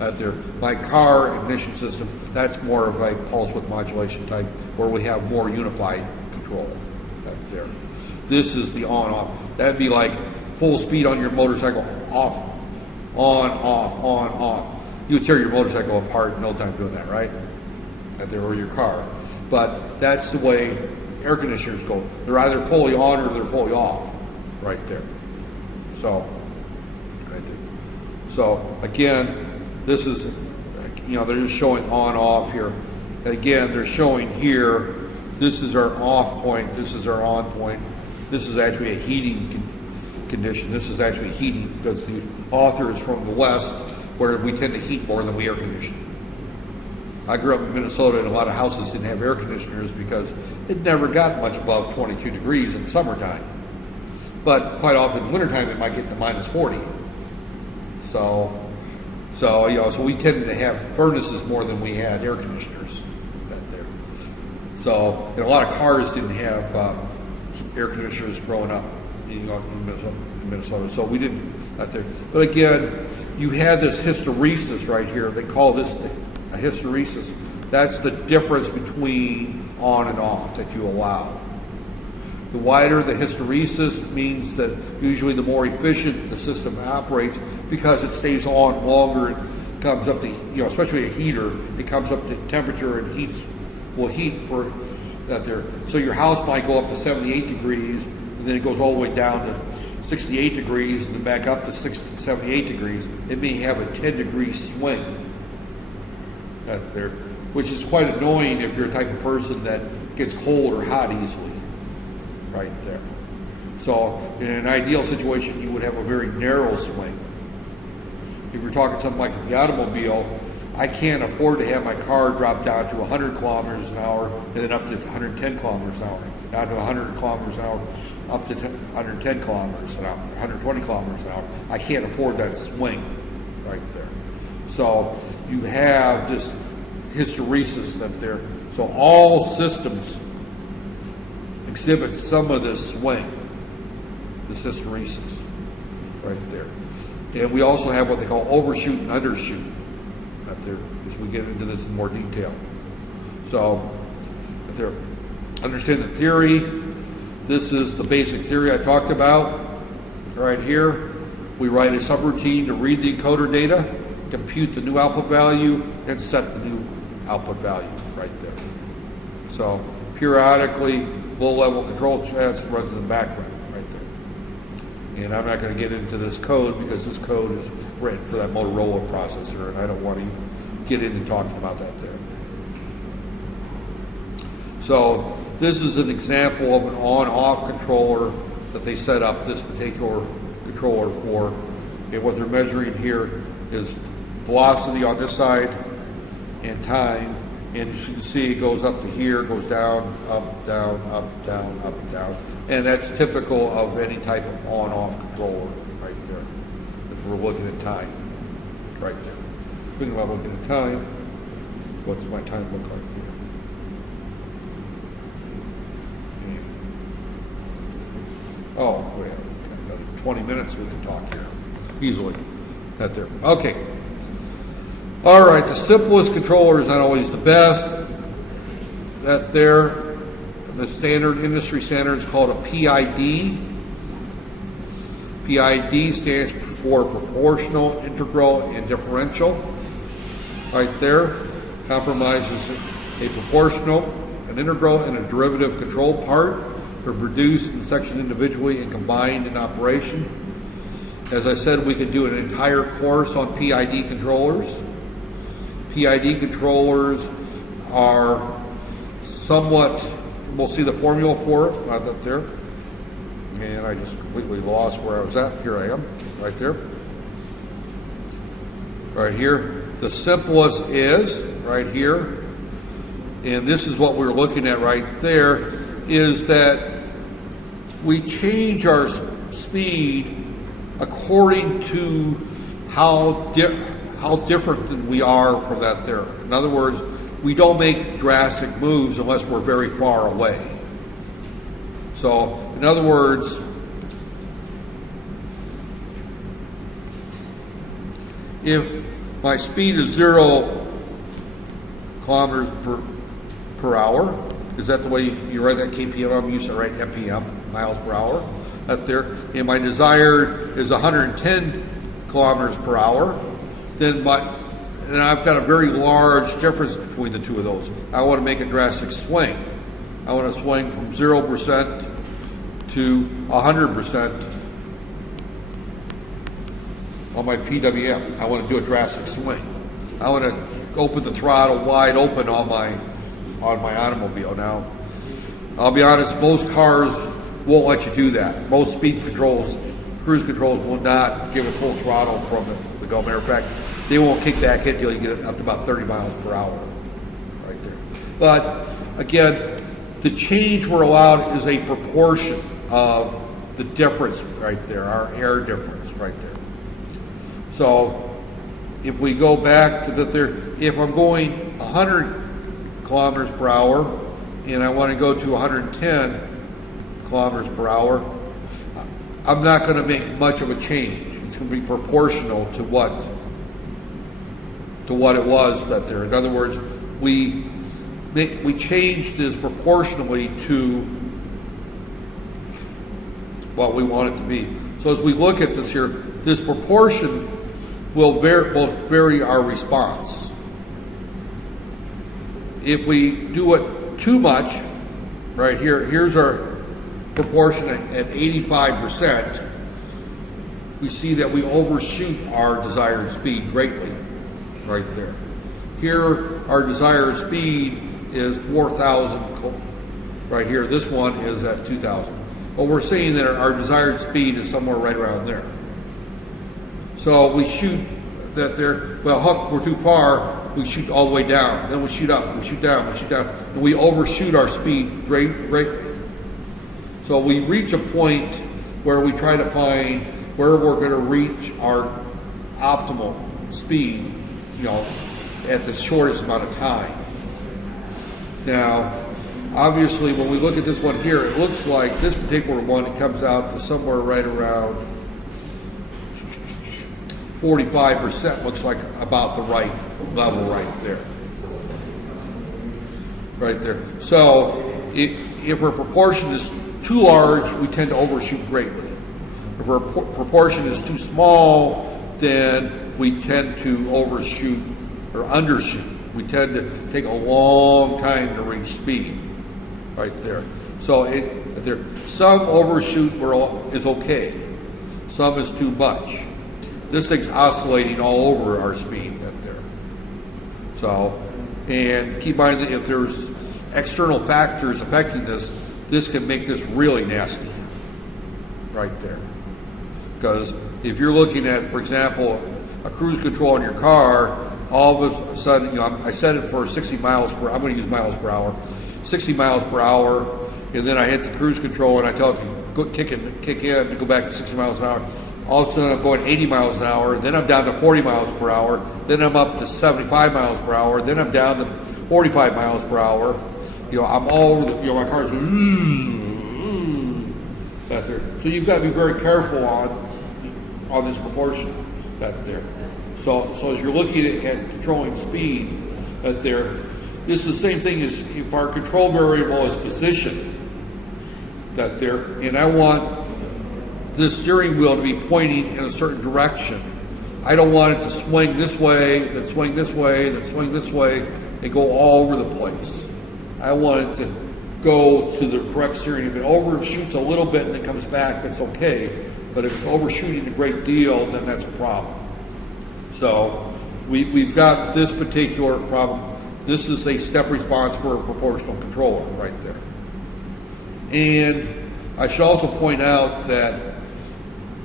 out there. My car ignition system, that's more of a pulse width modulation type, where we have more unified control out there. This is the on-off. That'd be like full speed on your motorcycle, off, on, off, on, off. You would tear your motorcycle apart in no time doing that, right? There, or your car. But that's the way air conditioners go. They're either fully on or they're fully off right there. So right there. So again, this is, you know, they're just showing on off here. Again, they're showing here, this is our off point, this is our on point. This is actually a heating condition. This is actually heating because the author is from the West, where we tend to heat more than we air condition. I grew up in Minnesota, and a lot of houses didn't have air conditioners because it never got much above 22 degrees in the summertime. But quite often in the wintertime, it might get to minus 40. So you know, so we tended to have furnaces more than we had air conditioners out there. So, and a lot of cars didn't have air conditioners growing up, you know, in Minnesota. So we didn't out there. But again, you had this hysteresis right here. They call this a hysteresis. That's the difference between on and off that you allow. The wider the hysteresis means that usually the more efficient the system operates, because it stays on longer. It comes up to, you know, especially a heater, it comes up to temperature and will heat for that there. So your house might go up to 78 degrees, and then it goes all the way down to 68 degrees, and then back up to 78 degrees. It may have a 10-degree swing there, which is quite annoying if you're a type of person that gets cold or hot easily, right there. So in an ideal situation, you would have a very narrow swing. If you're talking something like the automobile, I can't afford to have my car drop down to 100 kilometers an hour and then up to 110 kilometers an hour, down to 100 kilometers an hour, up to 110 kilometers an hour, 120 kilometers an hour. I can't afford that swing right there. So you have this hysteresis that there. So all systems exhibit some of this swing, this hysteresis right there. And we also have what they call overshoot and undershoot up there, as we get into this in more detail. So, up there, understand the theory. This is the basic theory I talked about. Right here, we write a subroutine to read the encoder data, compute the new output value, and set the new output value right there. So, periodically, low-level control chats runs in the background right there. And I'm not going to get into this code because this code is written for that Motorola processor, and I don't want to get into talking about that there. So this is an example of an on-off controller that they set up this particular controller for. And what they're measuring here is velocity on this side and time. And as you can see, it goes up to here, goes down, up, down, up, down, up, down. And that's typical of any type of on-off controller right there. If we're looking at time, right there. Thinking about looking at time, what's my time look like here? Oh, we have another 20 minutes we can talk here easily. That there. Okay. All right, the simplest controller is not always the best. That there, the standard industry standard is called a PID. PID stands for proportional, integral, and differential. Right there, compromises a proportional, an integral, and a derivative control part. They're produced in sections individually and combined in operation. As I said, we could do an entire course on PID controllers. PID controllers are somewhat, we'll see the formula for it, not up there. And I just completely lost where I was at. Here I am, right there. Right here. The simplest is right here. And this is what we're looking at right there, is that we change our speed according to how different than we are from that there. In other words, we don't make drastic moves unless we're very far away. So, in other words, if my speed is 0 kilometers per hour, is that the way you write that KPM? I'm used to write MPM, miles per hour, up there. And my desired is 110 kilometers per hour. Then I've got a very large difference between the two of those. I want to make a drastic swing. I want to swing from 0% to 100% on my PWM. I want to do a drastic swing. I want to open the throttle wide open on my automobile. Now, I'll be honest, most cars won't let you do that. Most speed controls, cruise controls will not give a full throttle from the go. Matter of fact, they won't kick back until you get up to about 30 miles per hour, right there. But again, the change we're allowed is a proportion of the difference right there, our air difference right there. So if we go back to if I'm going 100 kilometers per hour and I want to go to 110 kilometers per hour, I'm not going to make much of a change. It's going to be proportional to what it was that there. In other words, we changed this proportionally to what we want it to be. So as we look at this here, this proportion will vary our response. If we do it too much, right here, here's our proportion at 85%, we see that we overshoot our desired speed greatly, right there. Here, our desired speed is 4,000, right here. This one is at 2,000. But we're seeing that our desired speed is somewhere right around there. So we shoot that there, well, we're too far, we shoot all the way down. Then we shoot up, we shoot down, we shoot down. And we overshoot our speed greatly. So we reach a point where we try to find where we're going to reach our optimal speed, at the shortest amount of time. Now, obviously, when we look at this one here, it looks like this particular one, it comes out to somewhere right around 45% looks like about the right level right there. Right there. So if our proportion is too large, we tend to overshoot greatly. If our proportion is too small, then we tend to overshoot or undershoot. We tend to take a long time to reach speed. Right there. So some overshoot is okay. Some is too much. This thing's oscillating all over our speed right there. So, and keep in mind that if there's external factors affecting this can make this really nasty. Right there. Because if you're looking at, for example, a cruise control in your car, all of a sudden, I set it for 60 miles per, I'm going to use miles per hour, 60 miles per hour, and then I hit the cruise control and I tell it to go kick in to go back to 60 miles an hour. All of a sudden I'm going 80 miles an hour, then I'm down to 40 miles per hour, then I'm up to 75 miles per hour, then I'm down to 45 miles per hour. I'm all over the, my car's that there. So you've got to be very careful on this proportion that there. So as you're looking at controlling speed that there, this is the same thing as if our control variable is position that there, and I want the steering wheel to be pointing in a certain direction. I don't want it to swing this way, then swing this way, then swing this way, and go all over the place. I want it to go to the correct steering. If it overshoots a little bit and it comes back, that's okay. But if it's overshooting a great deal, then that's a problem. So we've got this particular problem. This is a step response for a proportional controller right there. And I should also point out that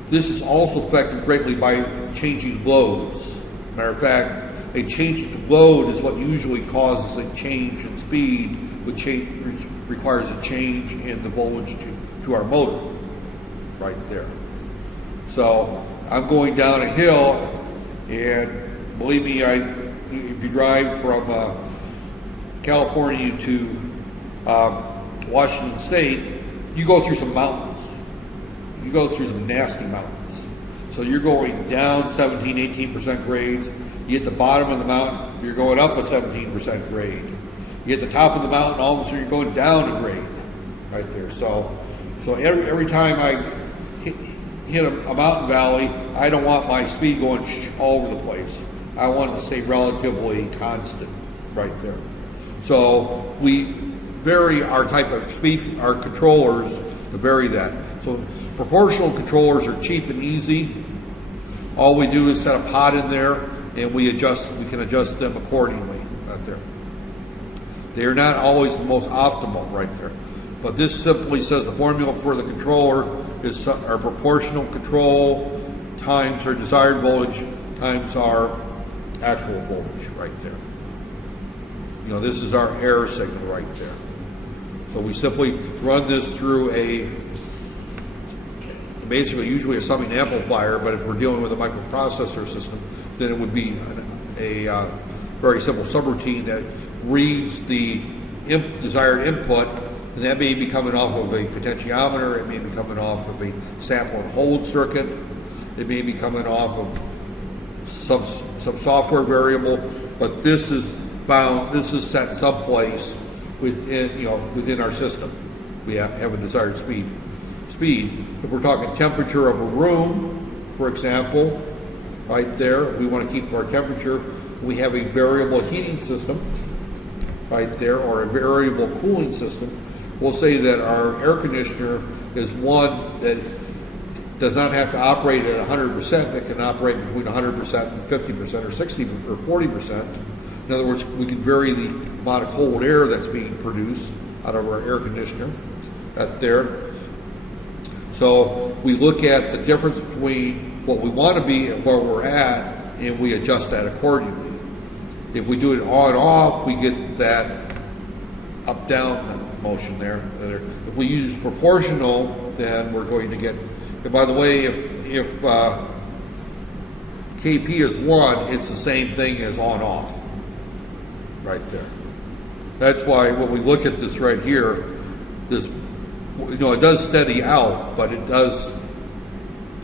this is also affected greatly by changing loads. Matter of fact, a change in load is what usually causes a change in speed, which requires a change in the voltage to our motor, right there. So I'm going down a hill, and believe me, if you drive from California to Washington State, you go through some mountains. You go through some nasty mountains. So you're going down 17, 18% grades. You hit the bottom of the mountain, you're going up a 17% grade. You hit the top of the mountain, all of a sudden you're going down a grade right there. So every time I hit a mountain valley, I don't want my speed going all over the place. I want it to stay relatively constant right there. So we vary our type of speed, our controllers to vary that. So proportional controllers are cheap and easy. All we do is set a pot in there and we can adjust them accordingly right there. They are not always the most optimal right there. But this simply says the formula for the controller is our proportional control times our desired voltage times our actual voltage right there. This is our error signal right there. So we simply run this through basically usually a summing amplifier, but if we're dealing with a microprocessor system, then it would be a very simple subroutine that reads the desired input, and that may be coming off of a potentiometer, it may be coming off of a sample and hold circuit, it may be coming off of some software variable, but this is set someplace within our system. We have a desired speed. If we're talking temperature of a room, for example, right there, we want to keep our temperature. We have a variable heating system right there, or a variable cooling system. We'll say that our air conditioner is one that does not have to operate at 100%, that can operate between 100% and 50% or 60 or 40%. In other words, we can vary the amount of cold air that's being produced out of our air conditioner right there. So we look at the difference between what we want to be and where we're at, and we adjust that accordingly. If we do it on-off, we get that up-down motion there. If we use proportional, then we're going to get, and by the way, if KP is 1, it's the same thing as on-off, right there. That's why when we look at this right here, this, it does steady out, but it does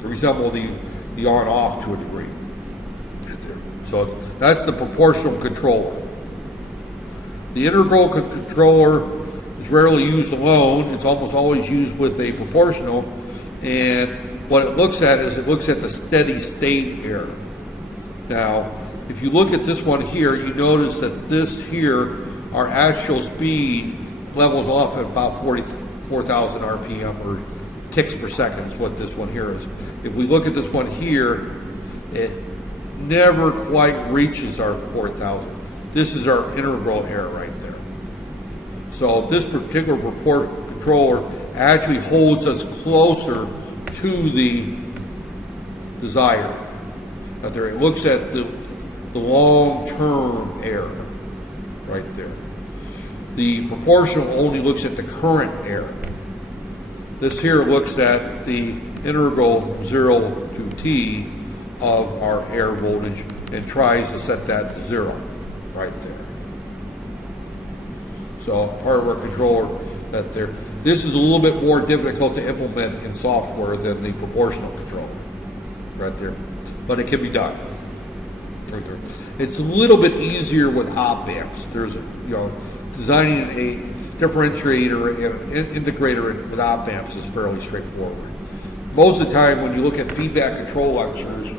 resemble the on-off to a degree. So that's the proportional controller. The integral controller is rarely used alone. It's almost always used with a proportional. And what it looks at is it looks at the steady state error. Now, if you look at this one here, you notice that this here, our actual speed levels off at about 44,000 RPM or ticks per second is what this one here is. If we look at this one here, it never quite reaches our 4,000. This is our integral error right there. So this particular controller actually holds us closer to the desired. Right there, it looks at the long-term error right there. The proportional only looks at the current error. This here looks at the integral from 0 to t of our air voltage and tries to set that to 0 right there. So part of our controller that there. This is a little bit more difficult to implement in software than the proportional controller right there, but it can be done right there. It's a little bit easier with op amps. There's designing a differentiator and integrator with op amps is fairly straightforward. Most of the time when you look at feedback control lectures,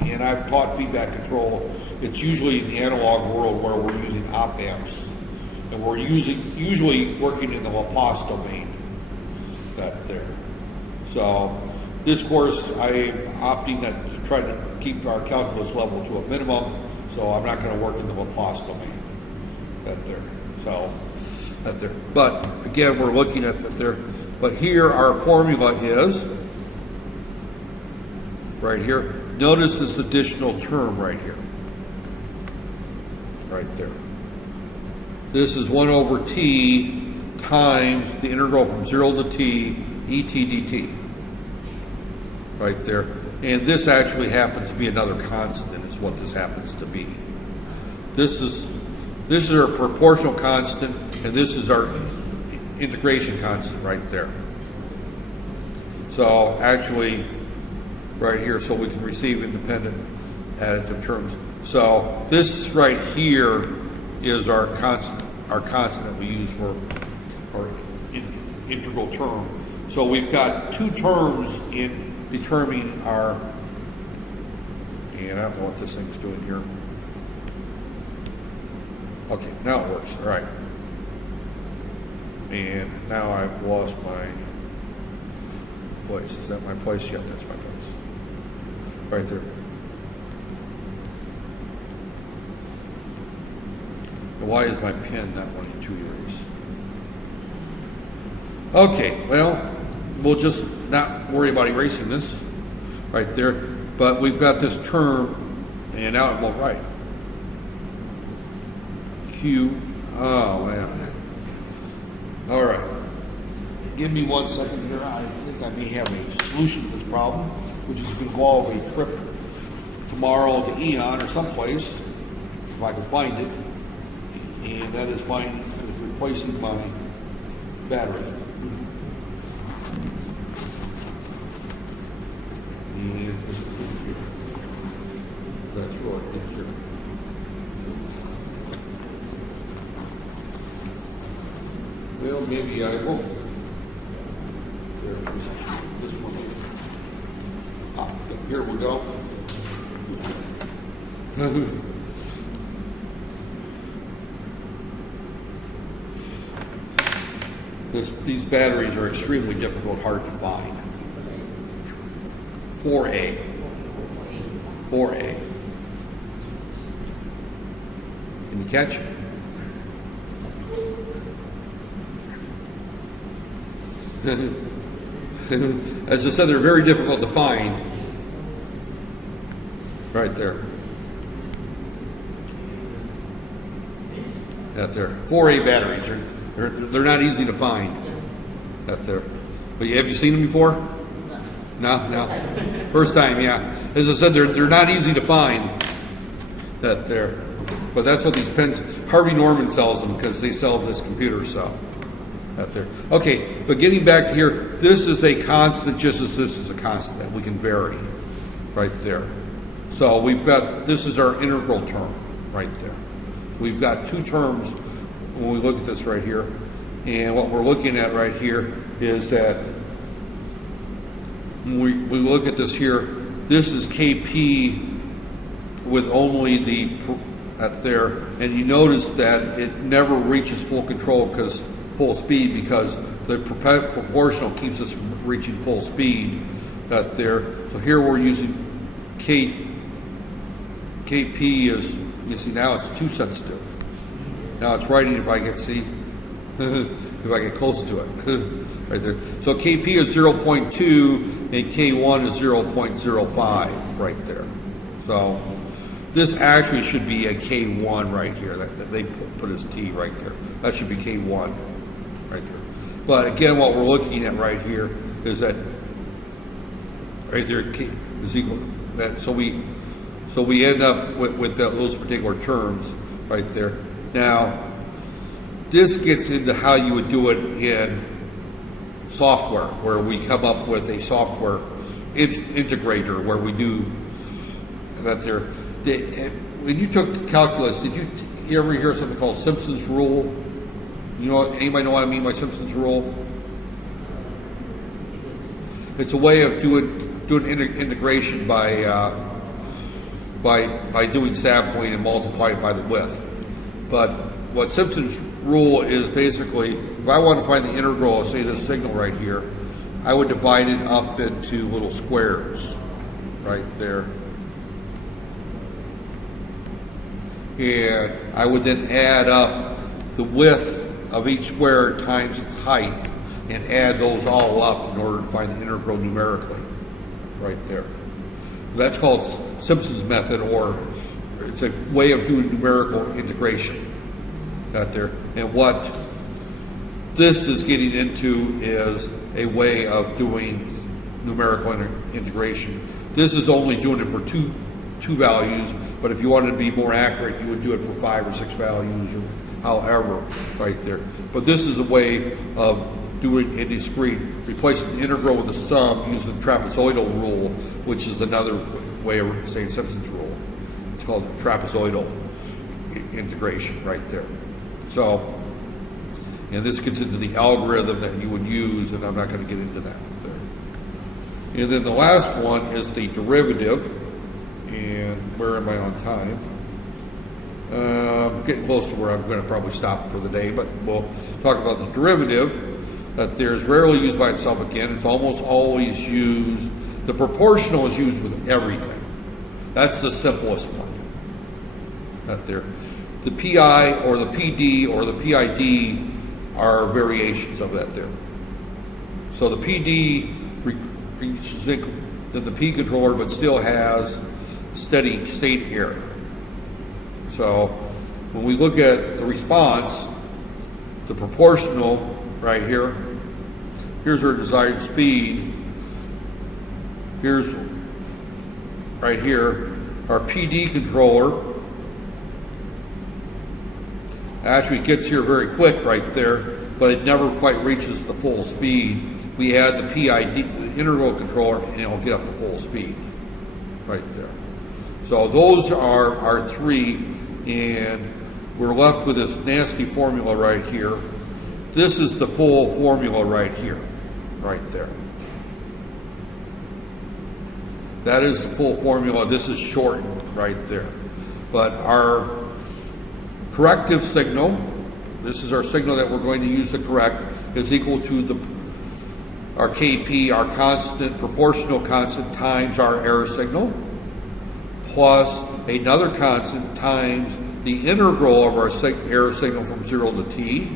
and I've taught feedback control, it's usually in the analog world where we're using op amps, and we're usually working in the Laplace domain that there. So this course I'm opting to try to keep our calculus level to a minimum, so I'm not going to work in the Laplace domain that there. So that there. But again, we're looking at that there. But here our formula is right here. Notice this additional term right here. Right there. This is 1 over t times the integral from 0 to t et dt. Right there. And this actually happens to be another constant is what this happens to be. This is our proportional constant, and this is our integration constant right there. So actually, right here, so we can receive independent additive terms. So this right here is our constant that we use for our integral term. So we've got two terms in determining our, and I don't know what this thing's doing here. Okay, now it works. All right. And now I've lost my place. Is that my place? Yeah, that's my place. Right there. Why is my pen not wanting to erase? Okay, well, we'll just not worry about erasing this right there. But we've got this term, and now it won't write. Q. Oh, man. All right. Give me 1 second here. I think I may have a solution to this problem, which is going to involve a trip tomorrow to Eon or someplace, if I can find it. And that is replacing my battery. And this is here. That's right. It's here. Well, maybe I won't. There, this one. Ah, here we go. These batteries are extremely difficult, hard to find. 4A. 4A. Can you catch? As I said, they're very difficult to find. Right there. Out there. 4A batteries. They're not easy to find. Out there. But have you seen them before? No. First time, yeah. As I said, they're not easy to find. That there. But that's what these pens. Harvey Norman sells them because they sell this computer, so. Out there. Okay, but getting back to here, this is a constant just as this is a constant that we can vary right there. So we've got, this is our integral term right there. We've got two terms when we look at this right here. And what we're looking at right here is that when we look at this here, this is Kp with only the at there, and you notice that it never reaches full control because full speed, because the proportional keeps us from reaching full speed at there. So here we're using Kp is, you see now it's too sensitive. Now it's writing, if I get, see, if I get close to it, right there. So Kp is 0.2 and K1 is 0.05 right there. So this actually should be a K1 right here. That they put as T right there. That should be K1 right there. But again, what we're looking at right here is that right there K is equal to that. So we end up with those particular terms right there. Now, this gets into how you would do it in software, where we come up with a software integrator where we do that there. When you took calculus, did you ever hear something called Simpson's rule? You know, anybody know what I mean by Simpson's rule? It's a way of doing integration by doing sampling and multiplying by the width. But what Simpson's rule is basically, if I want to find the integral of, say, this signal right here, I would divide it up into little squares right there. And I would then add up the width of each square times its height and add those all up in order to find the integral numerically right there. That's called Simpson's method, or it's a way of doing numerical integration out there. And what this is getting into is a way of doing numerical integration. This is only doing it for two values, but if you wanted to be more accurate, you would do it for 5 or 6 values or however right there. But this is a way of doing a discrete, replacing the integral with the sum using the trapezoidal rule, which is another way of saying Simpson's rule. It's called trapezoidal integration right there. So, and this gets into the algorithm that you would use, and I'm not going to get into that there. And then the last one is the derivative. And where am I on time? Getting close to where I'm going to probably stop for the day, but we'll talk about the derivative. That there's rarely used by itself again. It's almost always used, the proportional is used with everything. That's the simplest one. That there. The PI or the PD or the PID are variations of that there. So the PD reaches the P controller but still has steady state error. So when we look at the response, the proportional right here, here's our desired speed. Here's right here our PD controller. Actually gets here very quick right there, but it never quite reaches the full speed. We add the PID, the integral controller, and it'll get up to full speed right there. So those are our three, and we're left with this nasty formula right here. This is the full formula right here, right there. That is the full formula. This is shortened right there. But our corrective signal, this is our signal that we're going to use to correct, is equal to our Kp, our constant, proportional constant, times our error signal, plus another constant times the integral of our error signal from 0 to t,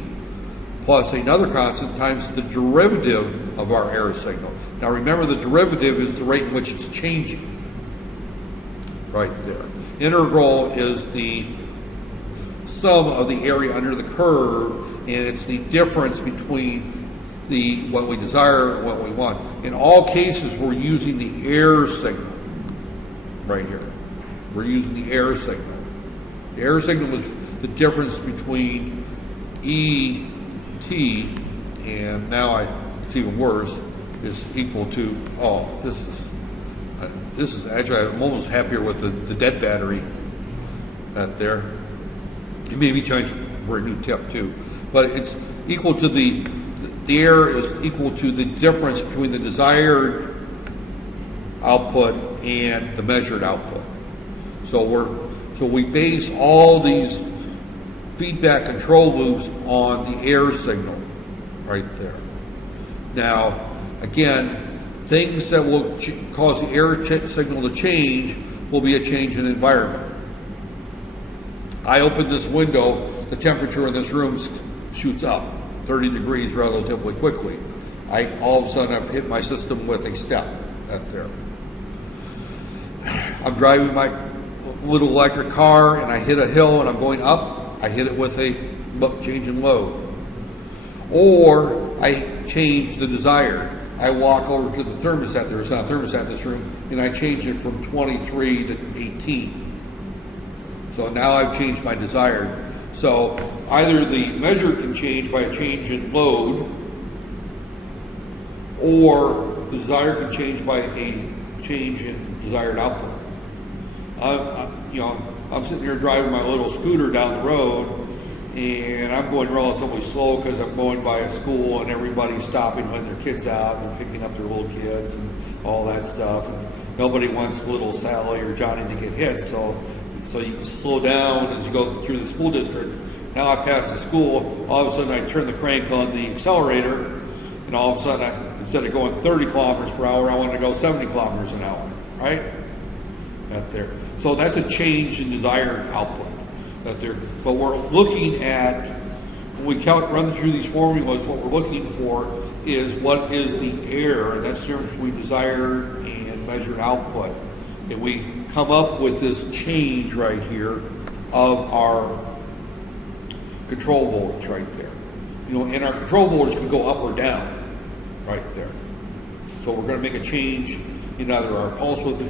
plus another constant times the derivative of our error signal. Now remember, the derivative is the rate in which it's changing, right there. Integral is the sum of the area under the curve, and it's the difference between what we desire and what we want. In all cases, we're using the error signal right here. We're using the error signal. The error signal is the difference between ET, and now it's even worse, is equal to, this is actually, I'm almost happier with the dead battery out there. It may be changed for a new tip too, but it's equal to the air is equal to the difference between the desired output and the measured output. So we base all these feedback control loops on the air signal right there. Now, again, things that will cause the air signal to change will be a change in environment. I open this window, the temperature in this room shoots up 30 degrees relatively quickly. All of a sudden I've hit my system with a step out there. I'm driving my little electric car and I hit a hill and I'm going up, I hit it with a change in load. Or I change the desired. I walk over to the thermostat, there's not a thermostat in this room, and I change it from 23 to 18. So now I've changed my desired. So either the measure can change by a change in load, or the desired can change by a change in desired output. I'm sitting here driving my little scooter down the road, and I'm going relatively slow because I'm going by a school and everybody's stopping when their kids out and picking up their little kids and all that stuff. And nobody wants little Sally or Johnny to get hit, so you can slow down as you go through the school district. Now I pass the school, all of a sudden I turn the crank on the accelerator, and all of a sudden, instead of going 30 kilometers per hour, I want to go 70 kilometers an hour, right? Out there. So that's a change in desired output. But we're looking at, when we run through these formulas, what we're looking for is what is the error, and that's the difference between desired and measured output. And we come up with this change right here of our control voltage right there. And our control voltage can go up or down right there. So we're going to make a change in either our pulse width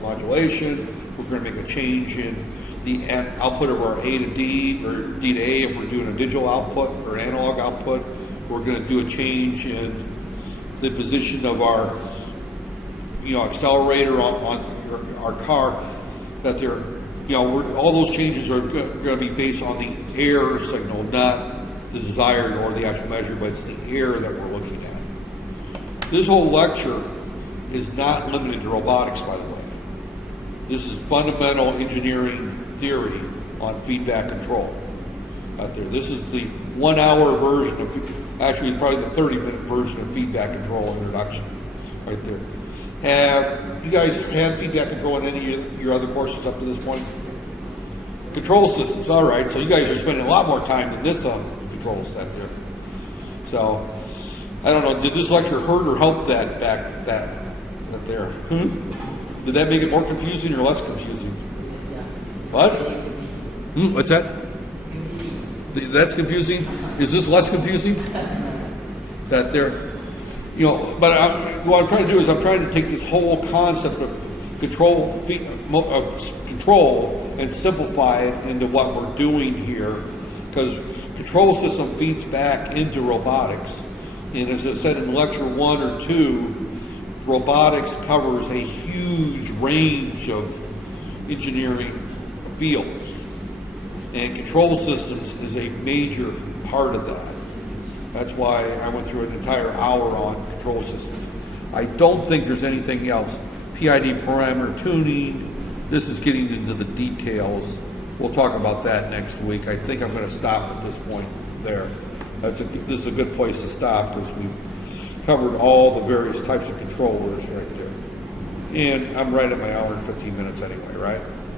modulation, we're going to make a change in the output of our A to D or D to A if we're doing a digital output or analog output. We're going to do a change in the position of our accelerator on our car. All those changes are going to be based on the air signal, not the desired or the actual measure, but it's the air that we're looking at. This whole lecture is not limited to robotics, by the way. This is fundamental engineering theory on feedback control out there. This is the 1 hour version of, actually probably the 30-minute version of feedback control introduction right there. Have you guys had feedback control in any of your other courses up to this point? Control systems, all right. So you guys are spending a lot more time than this on controls out there. So I don't know, did this lecture hurt or help that there? Did that make it more confusing or less confusing? What? What's that? That's confusing? Is this less confusing? That there? But what I'm trying to do is I'm trying to take this whole concept of control and simplify it into what we're doing here, because control system feeds back into robotics. And as I said in lecture 1 or 2, robotics covers a huge range of engineering fields, and control systems is a major part of that. That's why I went through an entire hour on control systems. I don't think there's anything else. PID parameter tuning, this is getting into the details. We'll talk about that next week. I think I'm going to stop at this point there. This is a good place to stop because we've covered all the various types of controllers right there. And I'm right at my hour and 15 minutes anyway, right?